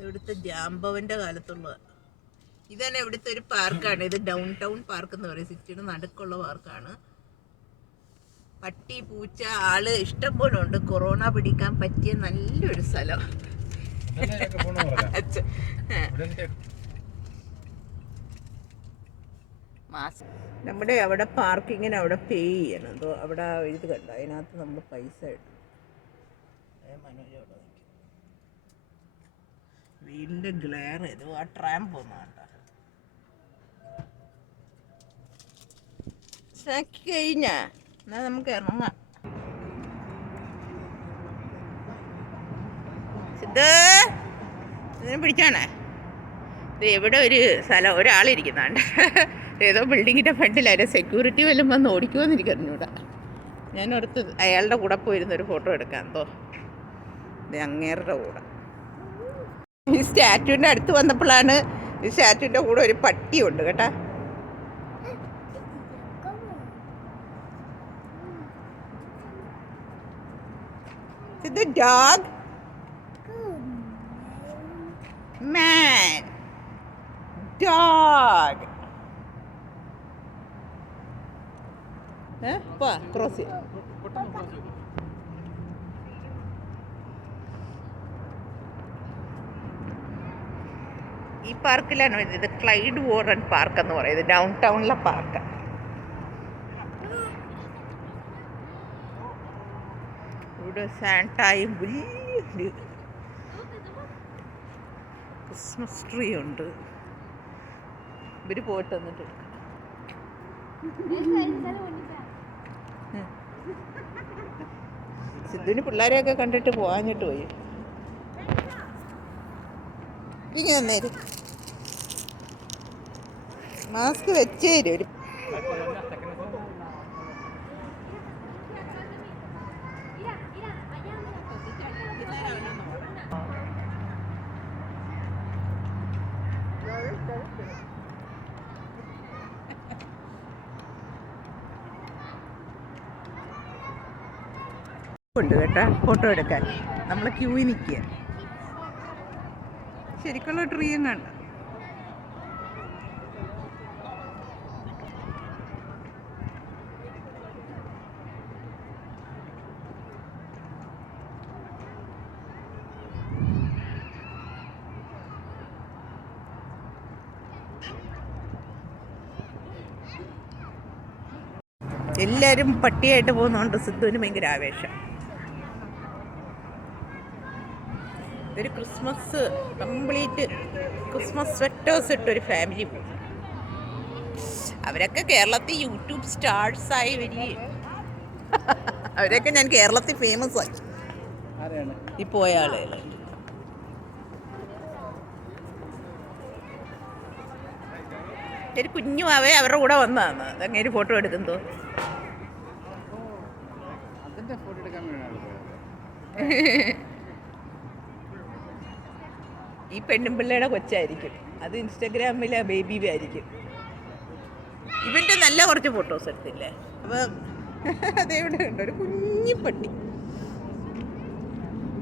ഇവിടുത്തെ ജാംബവന്റെ കാലത്തുള്ള ഇതാണ്. ഇവിടുത്തെ ഒരു പാർക്കാണ് ഇത്. ഡൗൺ ടൗൺ പാർക്ക് എന്ന് പറയും. സിറ്റിയുടെ നടുക്കുള്ള പാർക്കാണ്. പട്ടി പൂച്ച ആള് ഇഷ്ടം പോലെ ഉണ്ട്. കൊറോണ പിടിക്കാൻ പറ്റിയ നല്ലൊരു സ്ഥലം. നമ്മുടെ അവിടെ പാർക്കിങ്ങിന് അവിടെ പേ ചെയ്യണം. എന്തോ അവിടെ എഴുതി കണ്ട, അതിനകത്ത് നമ്മൾ പൈസ ഇടും. മനോജ് അവിടെ വീടിൻ്റെ ഗ്ലെയർ ചെയ്തു. ആ ട്രാം പോകുന്നതാണ്ട. കഴിഞ്ഞാ എന്നാ നമുക്ക് ഇറങ്ങാം. സിദ്ധ ഇതിനെ പിടിച്ചാണേ. ഇത് എവിടെ ഒരു സ്ഥലം ഒരാളിരിക്കുന്നുണ്ട്. ഏതോ ബിൽഡിങ്ങിൻ്റെ ഫ്രണ്ടിലായിരുന്നു. സെക്യൂരിറ്റി വല്ലതും വന്ന് ഓടിക്കുമെന്നിരിക്കുന്നൂടെ. ഞാൻ ഓർത്ത് അയാളുടെ കൂടെ പോയിരുന്നൊരു ഫോട്ടോ എടുക്കാം. എന്തോ ഇത് അങ്ങേരുടെ കൂടെ. ഈ സ്റ്റാറ്റുവിൻ്റെ അടുത്ത് വന്നപ്പോഴാണ് ഈ സ്റ്റാറ്റുവിൻ്റെ കൂടെ ഒരു പട്ടിയുണ്ട് കേട്ടാ. ഇത് ഡോഗ് മാൻ ഡോഗ്. ക്രോസ് ഈ പാർക്കിലാണ് ഇത് ക്ലൈഡ് വോറൻ പാർക്ക് എന്ന് പറയുന്നത്, ഡൗൺ ടൗണിലെ പാർക്ക്. ഇവിടെ സാന്റായും വലിയ ക്രിസ്മസ് ട്രീ ഉണ്ട്. ഇവര് പോയിട്ട് വന്നിട്ട് സിദ്ധുവിന് പിള്ളേരെയൊക്കെ കണ്ടിട്ട് പോകാഞ്ഞിട്ട് പോയി. ഇങ്ങനെ നേര് മാസ്ക് വെച്ചേരും ഒരു ഉണ്ട് കേട്ടോ ഫോട്ടോ എടുക്കാൻ. നമ്മൾ ക്യൂവിൽ നിൽക്കുക. ശരിക്കുള്ള ട്രീയും കണ്ട. എല്ലാവരും പട്ടിയായിട്ട് പോകുന്നതുകൊണ്ട് സിദ്ധുവിന് ഭയങ്കര ആവേശം. ഒരു ക്രിസ്മസ് കംപ്ലീറ്റ് ക്രിസ്മസ് സ്വെറ്റേഴ്സ് ഇട്ടൊരു ഫാമിലി പോകും. അവരൊക്കെ കേരളത്തിൽ യൂട്യൂബ് സ്റ്റാർസായി വരിക. അവരൊക്കെ ഞാൻ കേരളത്തിൽ ഫേമസ് ആക്കി ഈ പോയ ആളുകൾ. ഒരു കുഞ്ഞുമാവേ അവരുടെ കൂടെ വന്നതാണ്. അതങ്ങനെ ഫോട്ടോ എടുക്കുന്നതോ ഈ പെണ്ണുമ്പിള്ളയുടെ കൊച്ചായിരിക്കും. അത് ഇൻസ്റ്റഗ്രാമിലെ ബേബി ആയിരിക്കും. ഇവൻ്റെ നല്ല കുറച്ച് ഫോട്ടോസ് എടുത്തില്ലേ. അപ്പം അതെവിടെ ഉണ്ട് ഒരു കുഞ്ഞി പട്ടി.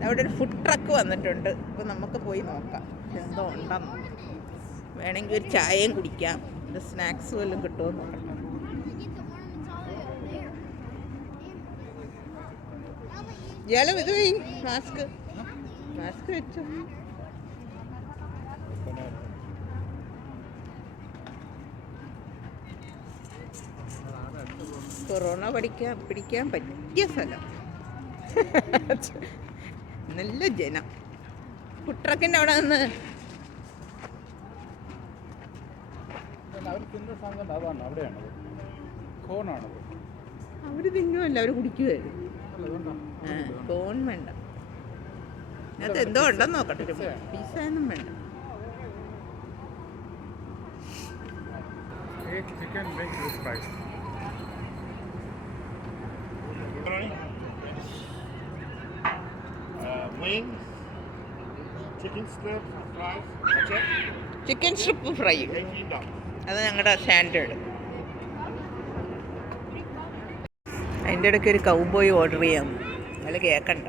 അവിടെ ഒരു ഫുഡ് ട്രക്ക് വന്നിട്ടുണ്ട്. അപ്പം നമുക്ക് പോയി നോക്കാം എന്തോ ഉണ്ടെന്ന്. വേണമെങ്കിൽ ഒരു ചായയും കുടിക്കാം. ഒരു സ്നാക്സ് വല്ലതും കിട്ടുമോ നോക്കാം. ഇയാളും ഇത് മാസ്ക് വെച്ചു. കൊറോണ പിടിക്കാൻ പറ്റിയ സ്ഥലം. നല്ല ജനം. ഫുഡ് അവിടെ നിന്ന് അവര് തിന്നുമല്ല, അവര് കുടിക്കുമായിരുന്നു. കോൺ വേണ്ട. അതിനകത്ത് എന്തോ ഉണ്ടെന്ന് നോക്കട്ടെ. പിസ്സ ഒന്നും വേണ്ട. ചിക്കൻ സ്ട്രിപ്പ് ഫ്രൈ, അത് ഞങ്ങളുടെ സ്റ്റാൻഡേർഡ്. അതിൻ്റെ ഇടയ്ക്ക് ഒരു കൗബോയ് ഓർഡർ ചെയ്യാം. അല്ല കേൾക്കണ്ട.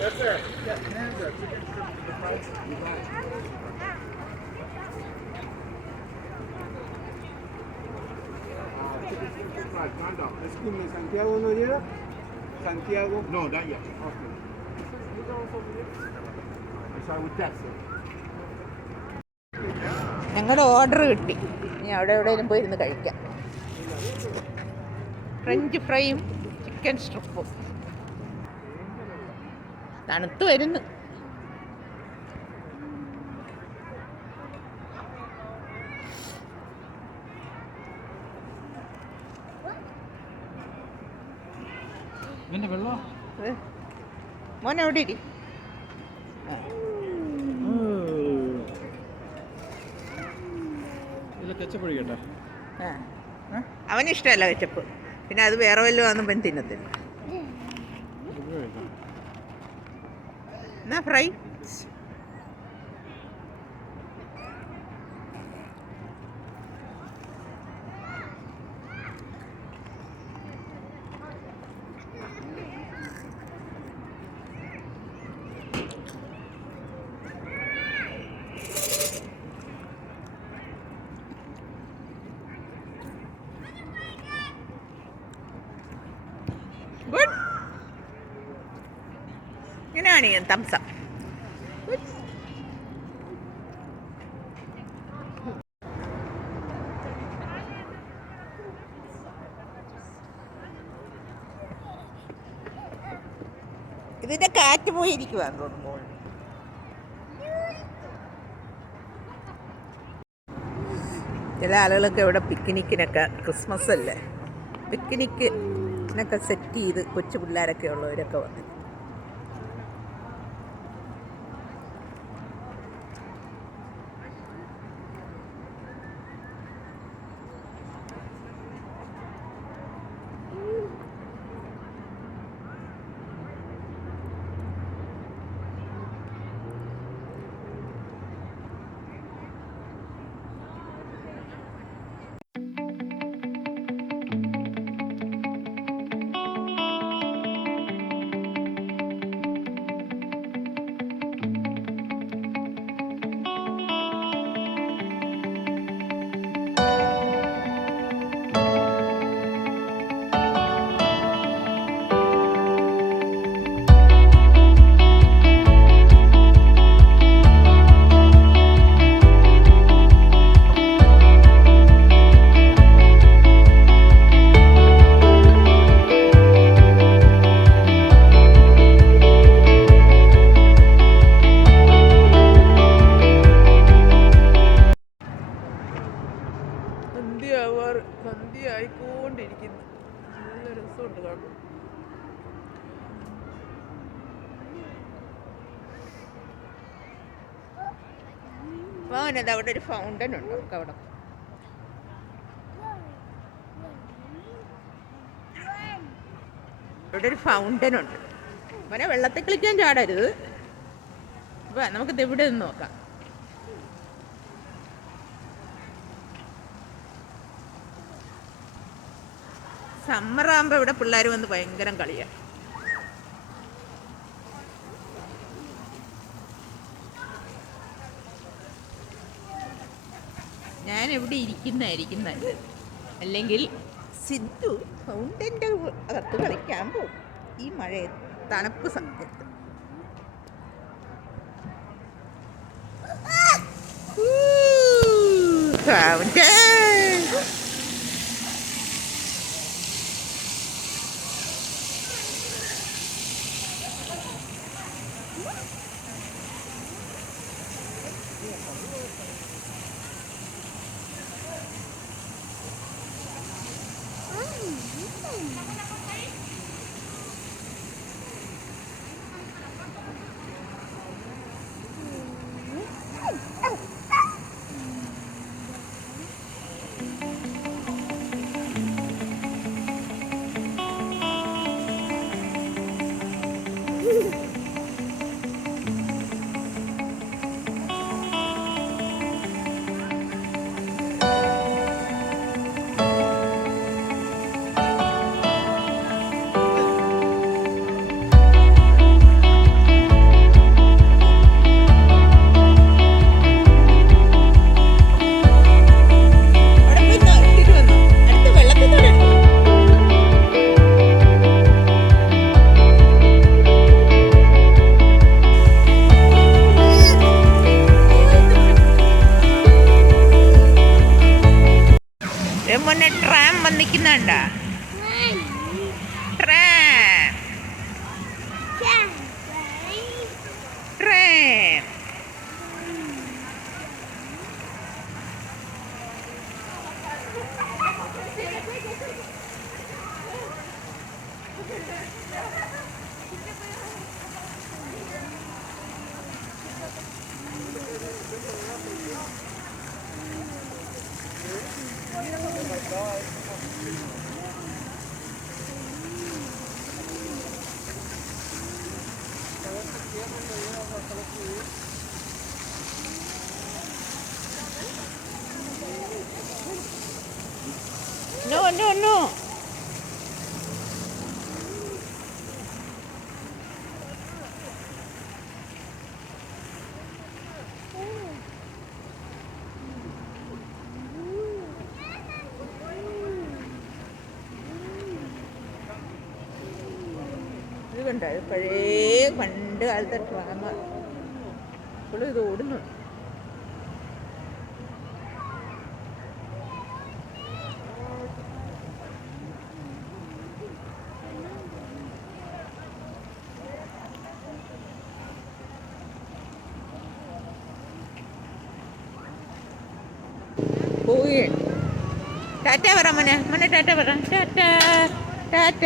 Yes, sir. Yeah, hands up. Chicken strip with the fries. You got it. Chicken strip with fries. Hand up. Excuse me, Santiago no llega? Santiago? No, not yet. Okay. It's with that, sir. ഞങ്ങളുടെ order കിട്ടി. ഇനി അവിടെ എവിടെയെങ്കിലും പോയി ഇരുന്ന് കഴിക്കാം. French ഫ്രൈയും chicken സ്ട്രിപ്പും. തണുത്ത് വരുന്നു. മോൻ എവിടെ ഇരി. അവനിഷ്ടമല്ല കെച്ചപ്പ്. പിന്നെ അത് വേറെ വല്ലതും ആണെന്നും പനി തിന്നത്തില്ല. എന്നാ ഫ്രൈ. കാണിക്കാം തംസ. ഇതിന്റെ കാറ്റ് പോയിരിക്കുവാന്ന് തോന്നുമ്പോൾ. ചില ആളുകളൊക്കെ ഇവിടെ പിക്നിക്കിനൊക്കെ, ക്രിസ്മസ് അല്ലേ, പിക്നിക്കിനൊക്കെ സെറ്റ് ചെയ്ത് കൊച്ചു പിള്ളേരൊക്കെ ഉള്ളവരൊക്കെ വന്നു. സന്ധ്യ ആയിക്കൊണ്ടിരിക്കുന്നു. നല്ല രസമുണ്ട് കാണും. അവിടെ ഒരു ഫൗണ്ടൻ ഉണ്ട്. നമുക്ക് അവിടെ ഒരു ഫൗണ്ടൻ ഉണ്ട്. അവനെ വെള്ളത്തിൽ കളിക്കാൻ ചാടരുത്. അപ്പം നമുക്കിത് ഇവിടെ നിന്ന് നോക്കാം. സമ്മറാകുമ്പോൾ ഇവിടെ പിള്ളേർ വന്ന് ഭയങ്കര കളിയാണ്. ഞാൻ ഇവിടെ ഇരിക്കുന്നതായിരിക്കും നല്ലത്. അല്ലെങ്കിൽ സിദ്ധു ഫൗണ്ടൻ്റെ അകത്ത് കളിക്കാൻ പോകും ഈ മഴയത്ത്, തണുപ്പ് സമയത്ത്. ഫൗണ്ടൻ മോനെ ട്രാം വന്നിക്കുന്നുണ്ട. Tram tram No, no, no. ഇത് കണ്ട പഴയ പണ്ട് കാലത്തെ ഡ്രാമ ഇപ്പോഴും ഇത് ഓടുന്നു. പോയി ടാറ്റ പറ മോനെ, മോനെ ടാറ്റ പറ, ടാറ്റ ടാറ്റ.